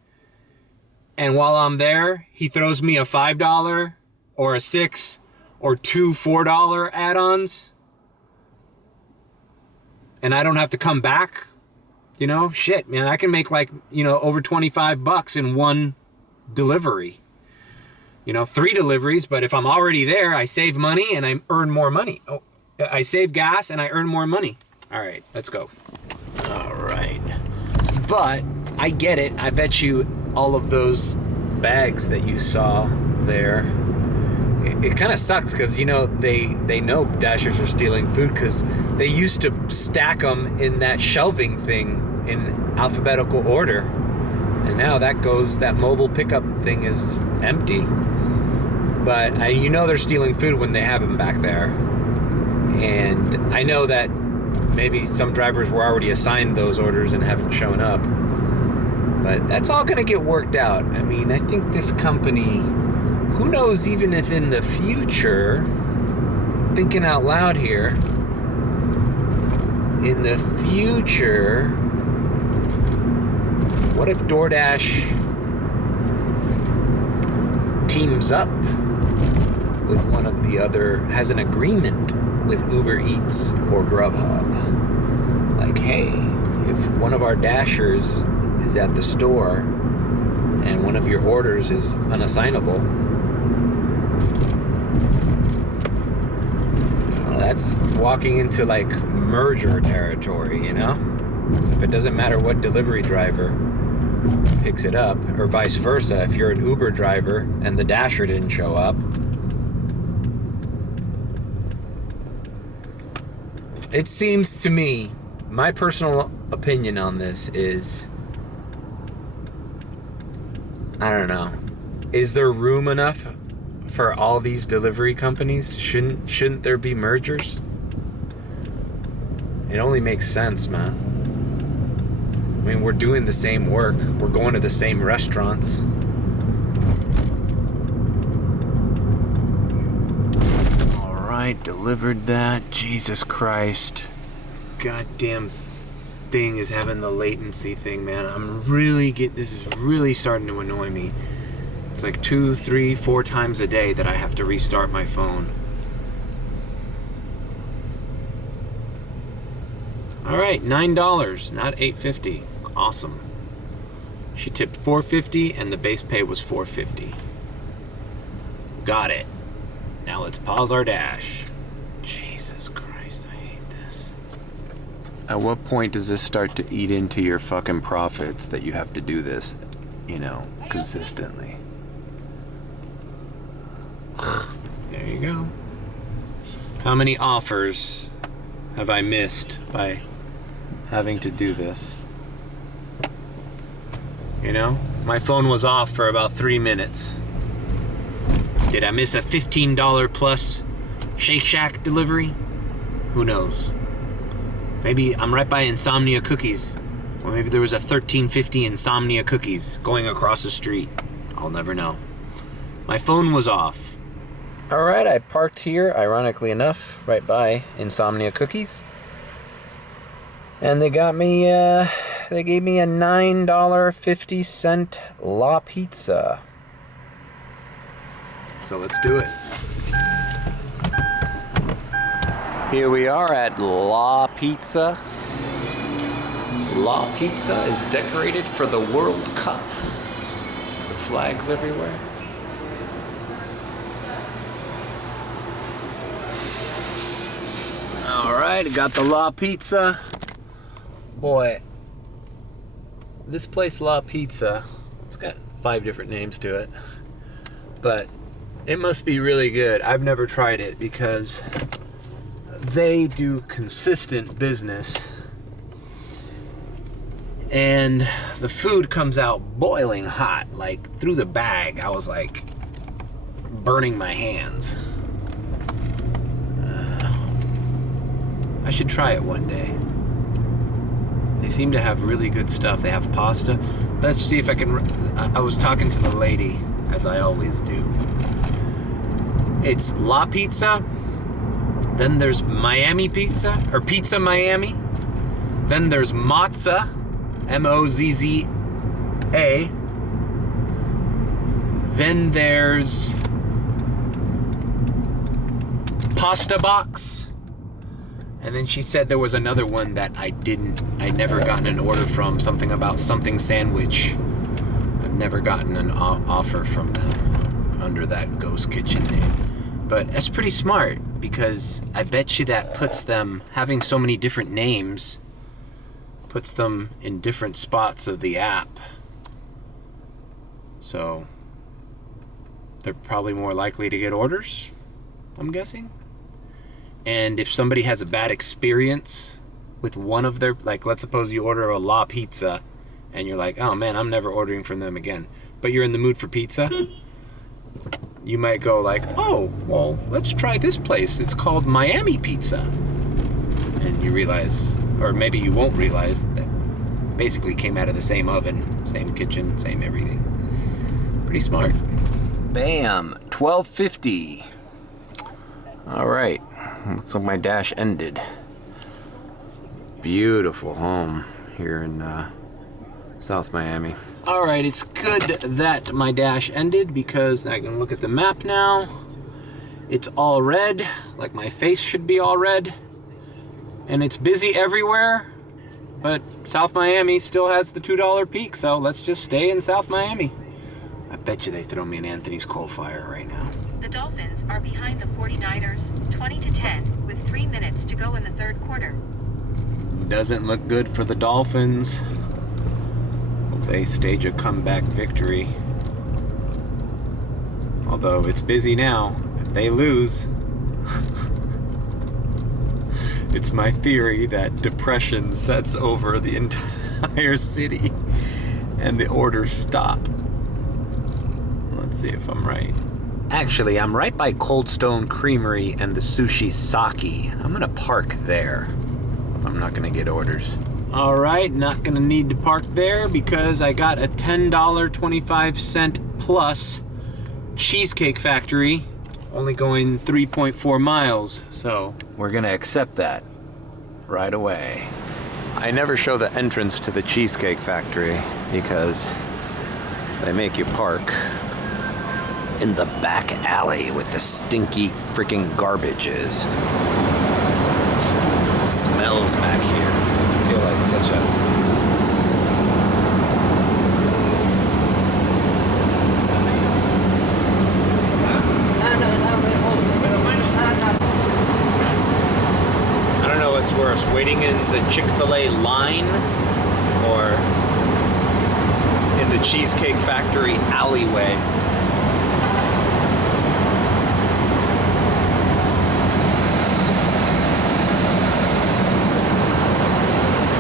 and while I'm there, he throws me a $5 or a $6 or two $4 add-ons, and I don't have to come back, shit, man, I can make like, over $25 in one delivery. 3 deliveries, but if I'm already there, I save money and I earn more money. Oh, I save gas and I earn more money. All right, let's go. All right. But I get it. I bet you all of those bags that you saw there, it kind of sucks because, they know Dashers are stealing food because they used to stack them in that shelving thing in alphabetical order. And now that mobile pickup thing is empty. But they're stealing food when they have them back there. And I know that maybe some drivers were already assigned those orders and haven't shown up. But that's all going to get worked out. I mean, I think this company, who knows, even if in the future, thinking out loud here, in the future, what if DoorDash teams up with one of the other, has an agreement with Uber Eats or Grubhub? Like, hey, if one of our Dashers is at the store and one of your orders is unassignable, that's walking into like merger territory, So if it doesn't matter what delivery driver picks it up, or vice versa, if you're an Uber driver and the Dasher didn't show up, it seems to me, my personal opinion on this is, I don't know, is there room enough for all these delivery companies? Shouldn't there be mergers? It only makes sense, man. I mean, we're doing the same work. We're going to the same restaurants. All right, delivered that. Jesus Christ. Goddamn thing is having the latency thing, man. This is really starting to annoy me. It's like 2, 3, 4 times a day that I have to restart my phone. All right, $9, not $8.50. Awesome. She tipped $4.50 and the base pay was $4.50. Got it. Now let's pause our dash. Jesus Christ, I hate this. At what point does this start to eat into your fucking profits that you have to do this, consistently? There you go. How many offers have I missed by having to do this? My phone was off for about 3 minutes. Did I miss a $15 plus Shake Shack delivery? Who knows? Maybe I'm right by Insomnia Cookies. Or maybe there was a $13.50 Insomnia Cookies going across the street. I'll never know. My phone was off. Alright, I parked here, ironically enough, right by Insomnia Cookies. And they got me, they gave me a $9.50 La Pizza. So let's do it. Here we are at La Pizza. La Pizza is decorated for the World Cup. The flags everywhere. Alright, I got the La Pizza. Boy, this place La Pizza, it's got 5 different names to it, but it must be really good. I've never tried it because they do consistent business and the food comes out boiling hot, like through the bag. I was like burning my hands. I should try it one day. They seem to have really good stuff. They have pasta. Let's see if I can... I was talking to the lady, as I always do. It's La Pizza. Then there's Miami Pizza, or Pizza Miami. Then there's Mozza, M-O-Z-Z-A. Then there's Pasta Box. And then she said there was another one that I'd never gotten an order from, something about something sandwich. I've never gotten an offer from them under that Ghost Kitchen name. But that's pretty smart, because I bet you that puts them, having so many different names, puts them in different spots of the app. So they're probably more likely to get orders, I'm guessing. And if somebody has a bad experience with one of their, like, let's suppose you order a La Pizza and you're like, oh man, I'm never ordering from them again, but you're in the mood for pizza, you might go like, oh, well, let's try this place. It's called Miami Pizza. And you realize, or maybe you won't realize, that basically came out of the same oven, same kitchen, same everything. Pretty smart. Bam, $12.50. All right. Looks like my dash ended. Beautiful home here in South Miami. All right, it's good that my dash ended because I can look at the map now. It's all red, like my face should be all red. And it's busy everywhere, but South Miami still has the $2 peak, so let's just stay in South Miami. I bet you they throw me an Anthony's coal fire right now. The Dolphins are behind the 49ers 20-10 with 3 minutes to go in the third quarter. Doesn't look good for the Dolphins. Hope they stage a comeback victory. Although it's busy now. If they lose, it's my theory that depression sets over the entire city and the orders stop. Let's see if I'm right. Actually, I'm right by Cold Stone Creamery and the Sushi Sake. I'm gonna park there. I'm not gonna get orders. All right, not gonna need to park there because I got a $10.25 plus Cheesecake Factory, only going 3.4 miles. So we're gonna accept that right away. I never show the entrance to the Cheesecake Factory because they make you park in the back alley with the stinky freaking garbages. Smells back here. I feel like such worse, waiting in the Chick-fil-A line or in the Cheesecake Factory alleyway?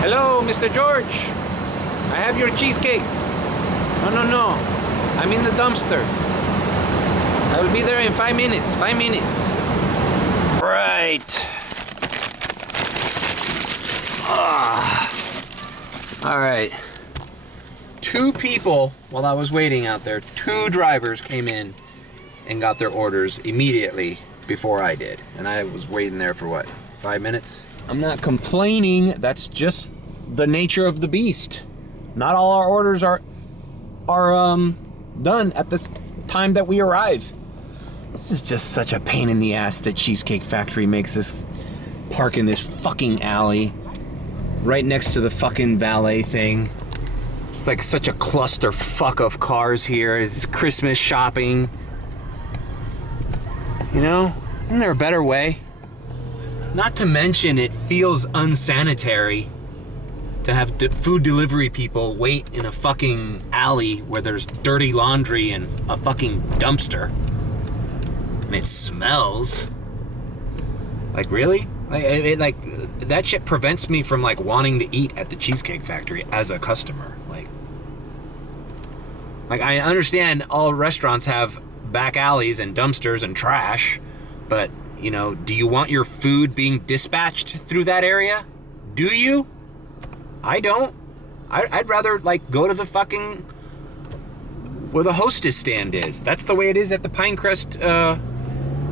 Hello, Mr. George. I have your cheesecake. No. I'm in the dumpster. I will be there in 5 minutes. 5 minutes. Right. All right. 2 people, while I was waiting out there, 2 drivers came in and got their orders immediately before I did. And I was waiting there for what, 5 minutes? I'm not complaining. That's just the nature of the beast. Not all our orders are done at this time that we arrive. This is just such a pain in the ass that Cheesecake Factory makes us park in this fucking alley right next to the fucking valet thing. It's like such a clusterfuck of cars here. It's Christmas shopping. You know, isn't there a better way? Not to mention it feels unsanitary to have food delivery people wait in a fucking alley where there's dirty laundry and a fucking dumpster. And it smells. Like, really? Like, that shit prevents me from, like, wanting to eat at the Cheesecake Factory as a customer. Like, I understand all restaurants have back alleys and dumpsters and trash, but, you know, do you want your food being dispatched through that area? Do you? I don't. I'd rather, like, go to the fucking... where the hostess stand is. That's the way it is at the Pinecrest,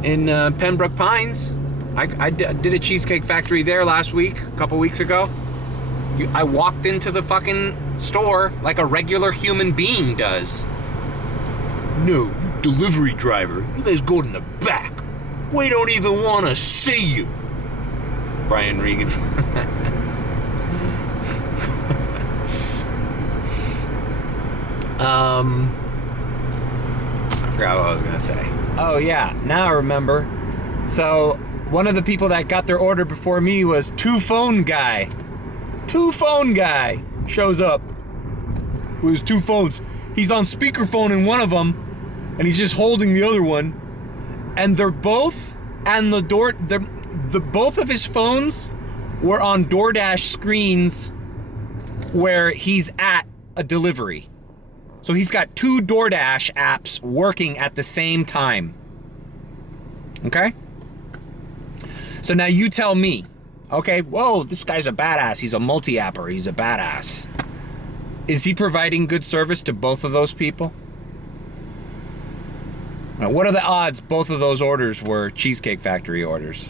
in Pembroke Pines. I did a Cheesecake Factory there last week, a couple weeks ago. I walked into the fucking store like a regular human being does. No, you delivery driver, you guys go in the back. We don't even want to see you. Brian Regan. I forgot what I was gonna say. Oh yeah, now I remember. So one of the people that got their order before me was Two Phone Guy shows up with his 2 phones. He's on speakerphone in one of them, and he's just holding the other one. And they're both, and both of his phones were on DoorDash screens where he's at a delivery. So he's got 2 DoorDash apps working at the same time. Okay? So now you tell me, okay, whoa, this guy's a badass. He's a multi-apper. He's a badass. Is he providing good service to both of those people? Now, what are the odds both of those orders were Cheesecake Factory orders?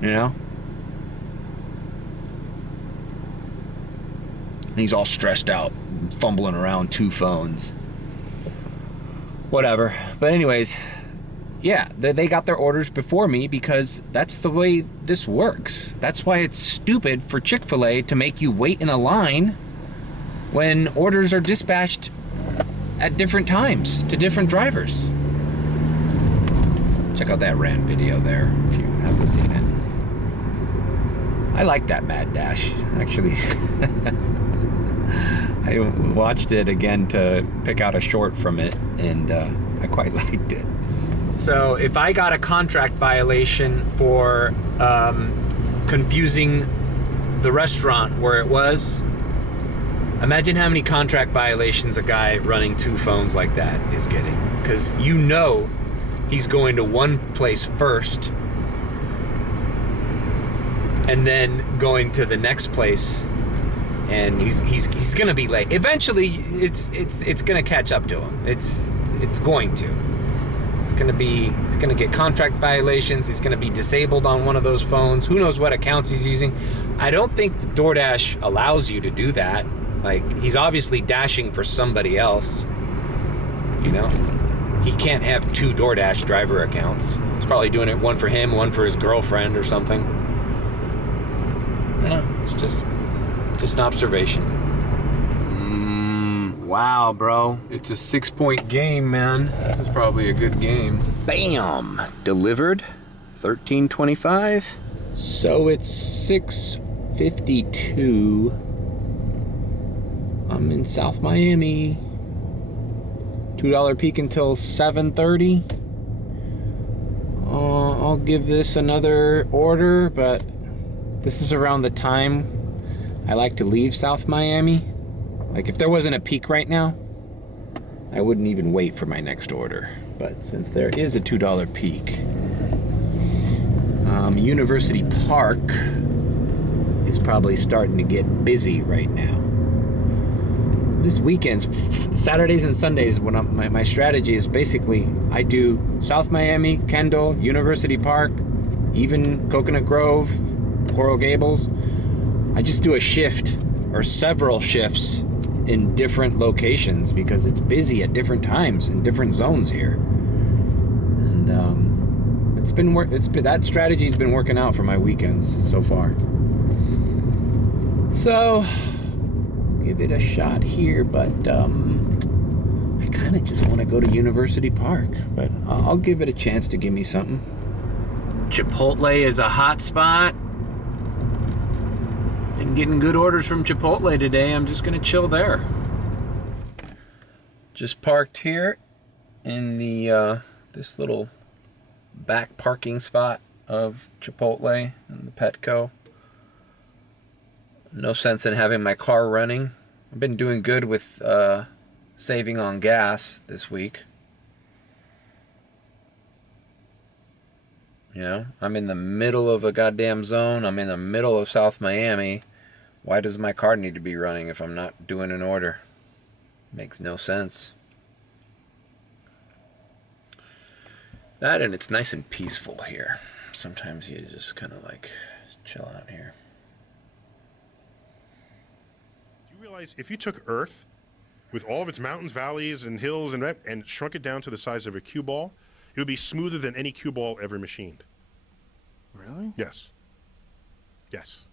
You know? And he's all stressed out, fumbling around 2 phones. Whatever. But anyways, yeah, they got their orders before me because that's the way this works. That's why it's stupid for Chick-fil-A to make you wait in a line when orders are dispatched at different times to different drivers. Check out that rant video there if you haven't seen it. I like that Mad Dash, actually. I watched it again to pick out a short from it, and I quite liked it. So if I got a contract violation for confusing the restaurant where it was, imagine how many contract violations a guy running 2 phones like that is getting. Because you know he's going to one place first and then going to the next place, and he's gonna be late. Eventually it's gonna catch up to him. It's going to. He's gonna get contract violations. He's gonna be disabled on one of those phones. Who knows what accounts he's using? I don't think the DoorDash allows you to do that. Like, he's obviously dashing for somebody else. You know? He can't have 2 DoorDash driver accounts. He's probably doing it, one for him, one for his girlfriend or something. You know, it's just an observation. Wow, bro. It's a 6-point game, man. This is probably a good game. Bam! Delivered. $13.25. So it's 6:52. I'm in South Miami. $2 peak until 7:30. I'll give this another order, but this is around the time I like to leave South Miami. Like if there wasn't a peak right now, I wouldn't even wait for my next order. But since there is a $2 peak, University Park is probably starting to get busy right now. This weekends, Saturdays and Sundays, when my strategy is basically I do South Miami, Kendall, University Park, even Coconut Grove, Coral Gables. I just do a shift or several shifts in different locations because it's busy at different times in different zones here. And that strategy's been working out for my weekends so far. So give it a shot here, but I kind of just want to go to University Park, but I'll give it a chance to give me something. Chipotle is a hot spot. Been getting good orders from Chipotle today. I'm just gonna chill there. Just parked here in the this little back parking spot of Chipotle and the Petco. No sense in having my car running. I've been doing good with saving on gas this week. You know, I'm in the middle of a goddamn zone. I'm in the middle of South Miami. Why does my car need to be running if I'm not doing an order? Makes no sense. That, and it's nice and peaceful here. Sometimes you just kind of like chill out here. Do you realize if you took Earth with all of its mountains, valleys, and hills and shrunk it down to the size of a cue ball, it would be smoother than any cue ball ever machined? Really? Yes. Yes.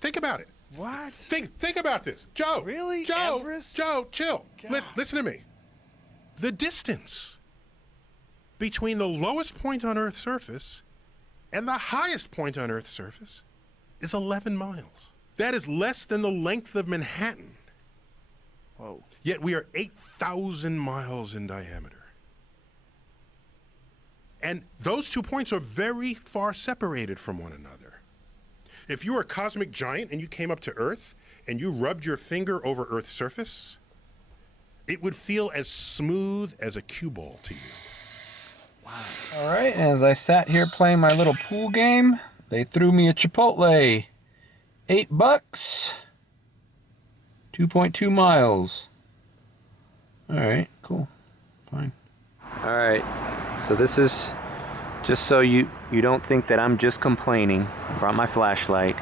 Think about it. What? Think about this. Joe. Really? Joe. Everest? Joe, chill. God. Listen to me. The distance between the lowest point on Earth's surface and the highest point on Earth's surface is 11 miles. That is less than the length of Manhattan. Whoa. Yet we are 8,000 miles in diameter. And those 2 points are very far separated from one another. If you were a cosmic giant and you came up to Earth and you rubbed your finger over Earth's surface, it would feel as smooth as a cue ball to you. Wow. All right, as I sat here playing my little pool game, they threw me a Chipotle. $8, 2.2 miles. All right, cool, fine. All right, so this is just so you don't think that I'm just complaining. I brought my flashlight.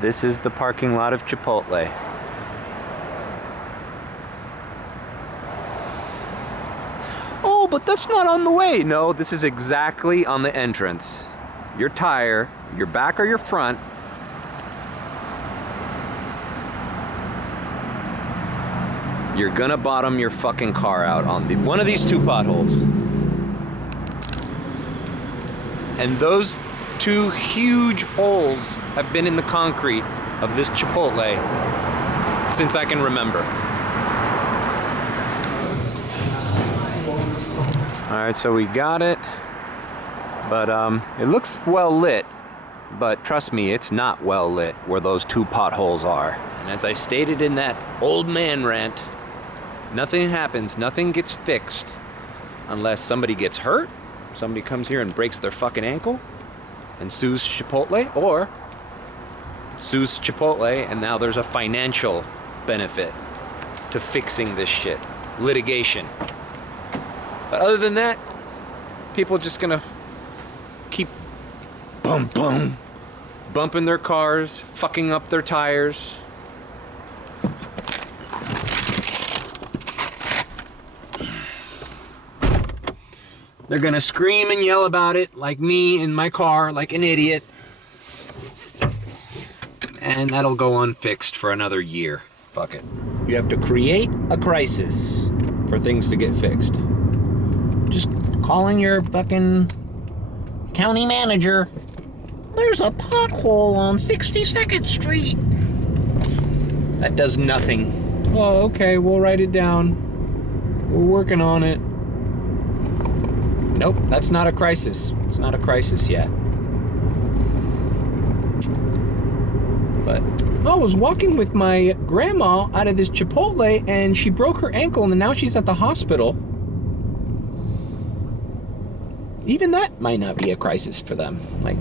This is the parking lot of Chipotle. Oh, but that's not on the way. No, this is exactly on the entrance. Your tire, your back or your front, you're gonna bottom your fucking car out on one of these two potholes. And those two huge holes have been in the concrete of this Chipotle since I can remember. All right, so we got it, but it looks well lit, but trust me, it's not well lit where those two potholes are. And as I stated in that old man rant, nothing happens, nothing gets fixed unless somebody gets hurt, somebody comes here and breaks their fucking ankle and sues Chipotle, or sues Chipotle and now there's a financial benefit to fixing this shit. Litigation. But other than that, people are just gonna keep bumping their cars, fucking up their tires. They're gonna scream and yell about it like me in my car, like an idiot. And that'll go unfixed for another year. Fuck it. You have to create a crisis for things to get fixed. Just calling your fucking county manager There's a pothole on 62nd Street. That does nothing. Oh, okay, we'll write it down. We're working on it. Nope, that's not a crisis. It's not a crisis yet. But I was walking with my grandma out of this Chipotle and she broke her ankle and now she's at the hospital. Even that might not be a crisis for them. Like,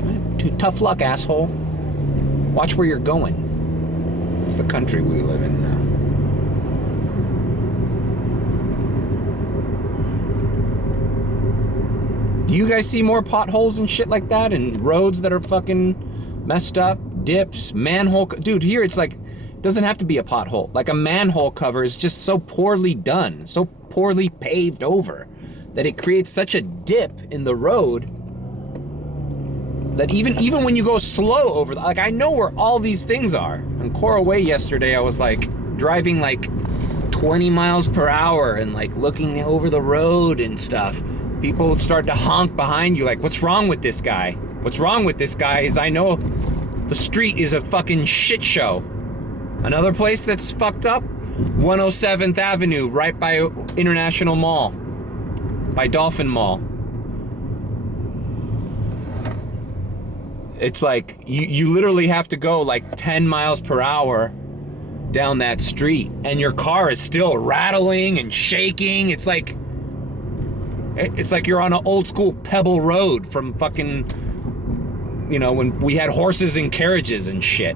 tough luck, asshole. Watch where you're going. It's the country we live in now. Do you guys see more potholes and shit like that? And roads that are fucking messed up? Dips, manhole... Dude, here it's like... It doesn't have to be a pothole. Like a manhole cover is just so poorly done. So poorly paved over. That it creates such a dip in the road. That even when you go slow over... Like, I know where all these things are. On Coral Way yesterday, I was like... Driving like 20 miles per hour. And like looking over the road and stuff. People would start to honk behind you like, what's wrong with this guy? What's wrong with this guy is I know the street is a fucking shit show. Another place that's fucked up, 107th Avenue, right by International Mall, by Dolphin Mall. It's like, you literally have to go like 10 miles per hour down that street, and your car is still rattling and shaking. It's like you're on an old school Pebble Road from fucking, you know, when we had horses and carriages and shit.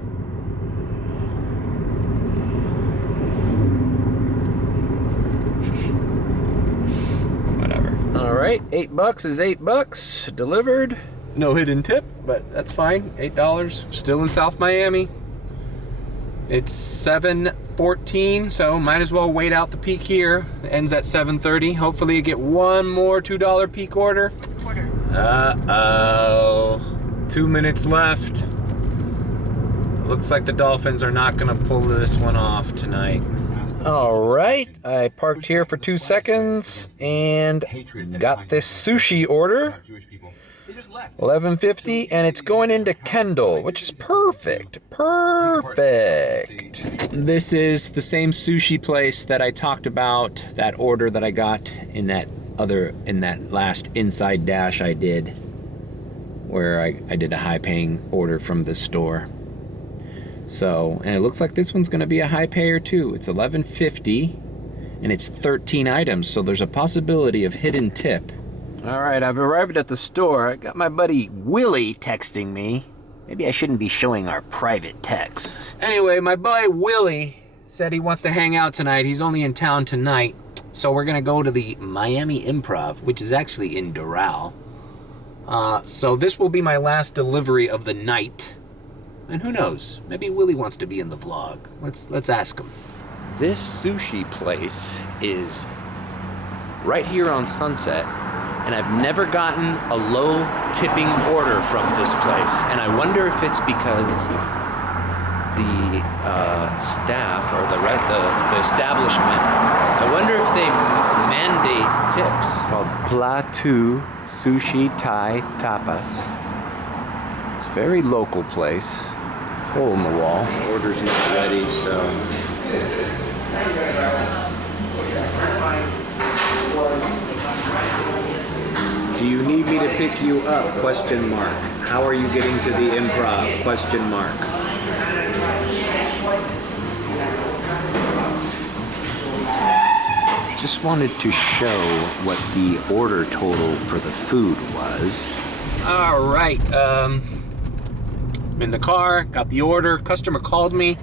Whatever. All right, $8 is $8 delivered. No hidden tip, but that's fine. $8, still in South Miami. It's 7:14, so might as well wait out the peak here. It ends at 7:30. Hopefully you get one more $2 peak order. Uh-oh. 2 minutes left. Looks like the Dolphins are not gonna pull this one off tonight. All right, I parked here for 2 seconds and got this sushi order. $11.50, and it's going into Kendall, which is perfect. Perfect. This is the same sushi place that I talked about, that order that I got in that last Inside Dash I did, where I did a high-paying order from the store. So, and it looks like this one's gonna be a high payer too. It's $11.50, and it's 13 items, so there's a possibility of hidden tip. All right, I've arrived at the store. I got my buddy Willy texting me. Maybe I shouldn't be showing our private texts. Anyway, my boy Willy said he wants to hang out tonight. He's only in town tonight. So we're gonna go to the Miami Improv, which is actually in Doral. So this will be my last delivery of the night. And who knows, maybe Willy wants to be in the vlog. Let's ask him. This sushi place is right here on Sunset. And I've never gotten a low tipping order from this place. And I wonder if it's because the staff or the establishment, I wonder if they mandate tips. It's called Pla-Tu Sushi Thai Tapas. It's a very local place. Hole in the wall. Order's not ready, so. Do you need me to pick you up? Question mark. How are you getting to the Improv? Question mark. Just wanted to show what the order total for the food was. All right. I'm in the car, got the order. Customer called me.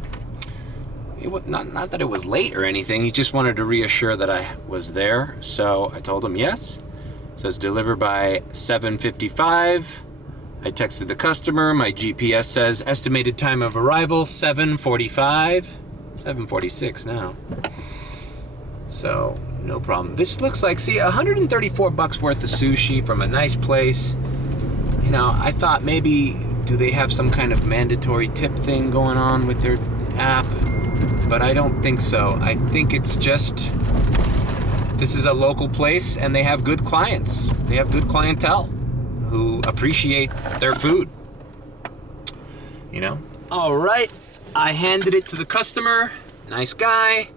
It was not that it was late or anything. He just wanted to reassure that I was there. So I told him yes. It says deliver by 7:55. I texted the customer. My GPS says estimated time of arrival 7:45. 7:46 now. So no problem. This looks like, see, $134 worth of sushi from a nice place. You know, I thought maybe, do they have some kind of mandatory tip thing going on with their app? But I don't think so. I think it's just, this is a local place and they have good clients. They have good clientele who appreciate their food. you know? All right, I handed it to the customer. Nice guy,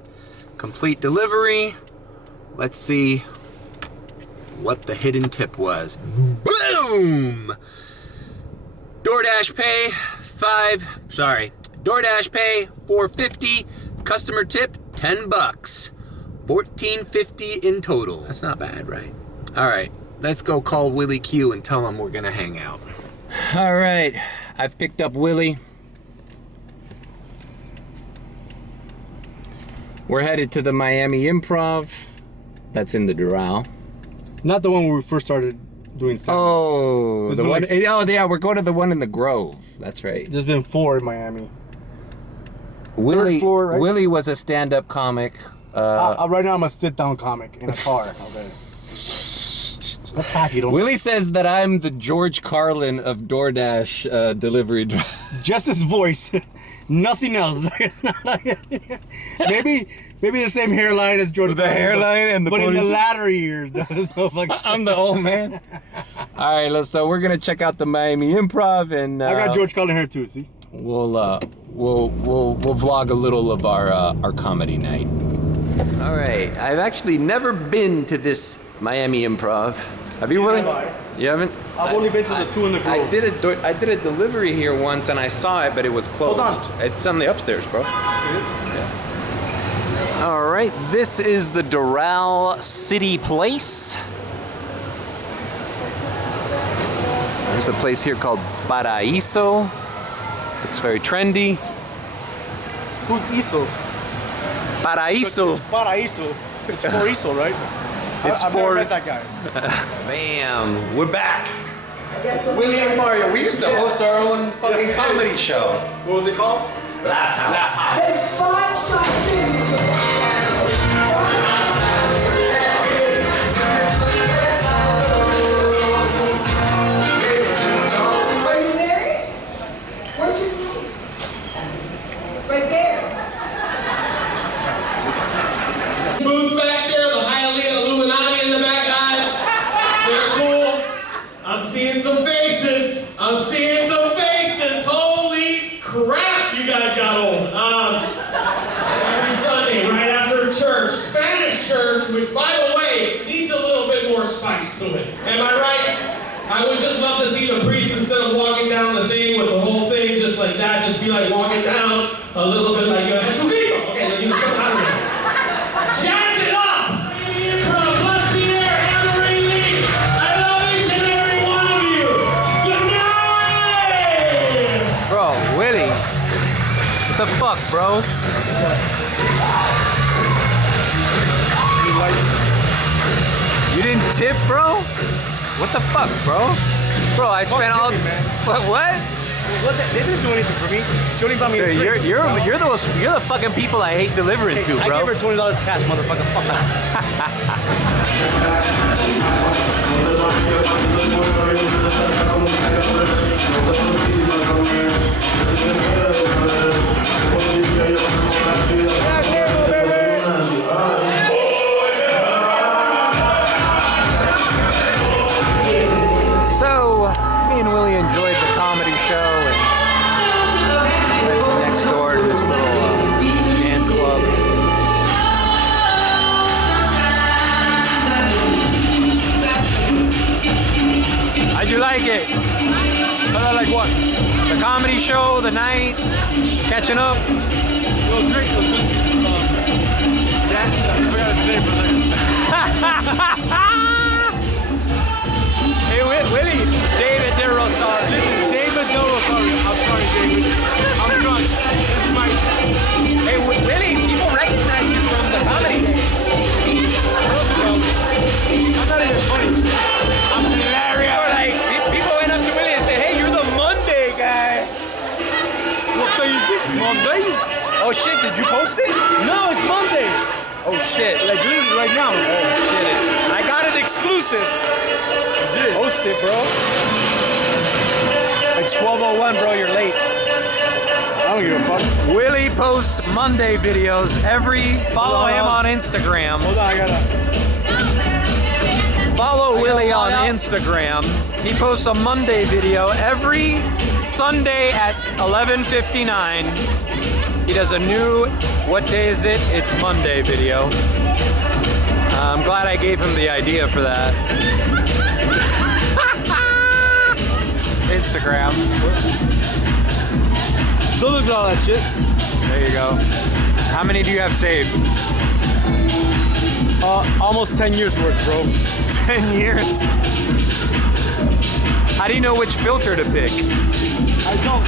complete delivery. Let's see what the hidden tip was. Boom! DoorDash pay DoorDash pay $4.50. Customer tip $10. $14.50 in total. That's not bad, right? All right, let's go call Willy Q and tell him we're gonna hang out. All right, I've picked up Willy. We're headed to the Miami Improv. That's in the Doral. Not the one where we first started doing stuff. Oh, the one. Like, oh, yeah, we're going to the one in the Grove. That's right. There's been 4 in Miami. Willy, floor, right? Willy was a stand-up comic. Right now I'm a sit-down comic in a car. Okay. That's happy. Willy says that I'm the George Carlin of DoorDash delivery driver. Just his voice, nothing else. It's not like maybe the same hairline as George. The hairline and the but in the ponytail? latter years, there's no fucking. I'm the old man. All right, so we're gonna check out the Miami Improv, and I got George Carlin here too. See. We'll vlog a little of our comedy night. All right, I've actually never been to this Miami Improv. Have you, Willy? You haven't? I've only been to the 2 in the Grove. I did a delivery here once, and I saw it, but it was closed. Hold on. It's on the upstairs, bro. It is? Yeah. All right, this is the Doral City Place. There's a place here called Paraíso. Looks very trendy. Who's Iso? Paraíso. It's Paraíso. It's for Iso, right? It's I've for. never met that guy. Bam, we're back. Willy and Mario, we used to host our own fucking comedy show. What was it called? Laugh House. Are you married? Where's your name? Right there. Booth back there, the Hialeah Illuminati in the back, guys. They're cool. I'm seeing some faces. Holy crap, you guys got old. Every Sunday, right after church, Spanish church, which, by the way, needs a little bit more spice to it. Am I right? I would just love to see the priest, instead of walking down the thing with the whole thing just like that, just be like walking down a little bit like Jesucristo. Okay, you know, something out of it. Jazz it up! Miami Improv, bless the air, Anne-Marie Lee. I love each and every one of you. Good night! Bro, Willy. What the fuck, bro? You didn't tip, bro? What the fuck, bro? Bro, I spent all. What? They didn't do anything for me. She only bought me a drink. You're the fucking people I hate delivering to, bro. I gave her $20 cash, motherfucker. Fuck off. So, me and Willy enjoyed the comedy show and went next door to this little dance club. How'd you like it? I like what? The comedy show, the night, catching up? It was great. It was good. I forgot his name for a second. Hey, Willy, David De Rosario. Listen, David De Rosario. I'm sorry, David. I'm drunk. This is my... Hey, Willy, people recognize you from the comedy. I'm not even funny. I'm hilarious. Like, people went up to Willy and said, hey, you're the Monday guy. What day is this? Monday? Oh, shit, did you post it? No, it's Monday. Oh, shit. Like literally right now. Oh, shit, I got it exclusive. You did. Post it, bro. It's 12:01, bro, you're late. I don't give a fuck. Willy posts Monday videos follow him on Instagram. Hold on, I gotta... Follow Willy on Instagram. He posts a Monday video every Sunday at 11:59. He does a new, what day is it? It's Monday video. I'm glad I gave him the idea for that. Instagram. Don't look at all that shit. There you go. How many do you have saved? Almost 10 years worth, bro. 10 years? How do you know which filter to pick? I don't.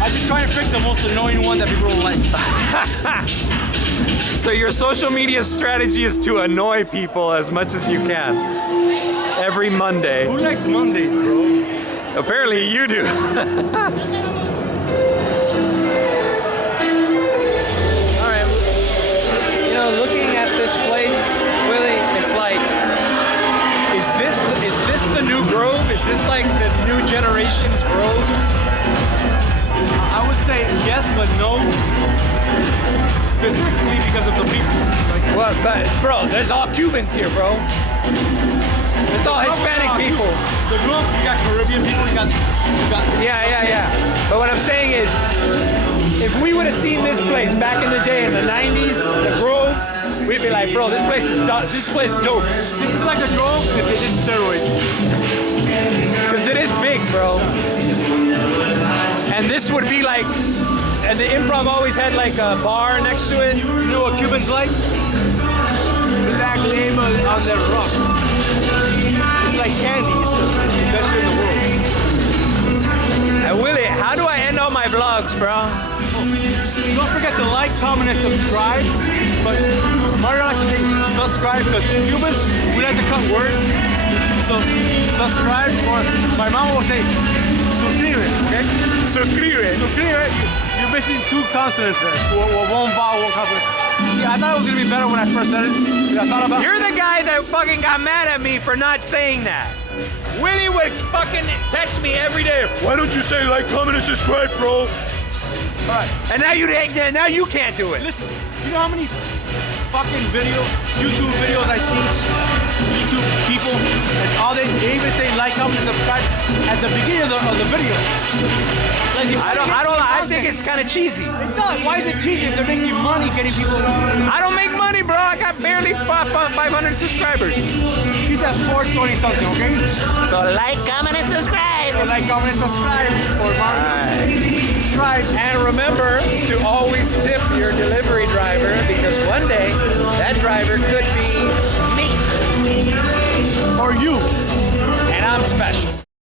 I've been trying to pick the most annoying one that people don't like. So your social media strategy is to annoy people as much as you can. Every Monday. Who likes Mondays, bro? Apparently you do. Alright. You know, looking at this place, Willy, it's like, is this the new Grove? Is this like the new generation's Grove? I would say yes, but no. Specifically because of the people. Like, What? But bro, there's all Cubans here, bro. It's all Hispanic people. The Grove, you got Caribbean people, you got. Yeah. But what I'm saying is, if we would have seen this place back in the day in the 90s, the Grove, we'd be like, bro, this place is dope. This is like a Grove if they did steroids. Because it is big, bro. And this would be like, and the Improv always had like a bar next to it. You know what Cubans like? Black label on their rock. It's like candy. It's the best shit in the world. Willy, how do I end all my vlogs, bro? Don't forget to like, comment, and subscribe. But Mario likes to say subscribe because Cubans, we like to cut words. So subscribe, or my mom will say suscribe, okay? Suscribe. You're missing two consonants there. One vowel, one consonant. Yeah, I thought it was gonna be better when I first said it. I thought about. You're the guy that fucking got mad at me for not saying that. Willy would fucking text me every day. Why don't you say like, comment, and subscribe, bro? Alright. And now you can't do it. Listen, you know how many fucking YouTube videos I see? YouTube people, and all they even say like, comment, and subscribe at the beginning of the video. Like, I think it's kind of cheesy. No, why is it cheesy if they're making money getting people? I don't make money, bro. I got barely 500 subscribers. He's at 420 something, okay? So like, comment, and subscribe. So like, comment, and subscribe for Mario. And remember to always tip your delivery driver, because one day that driver could be me. Or you. And I'm special.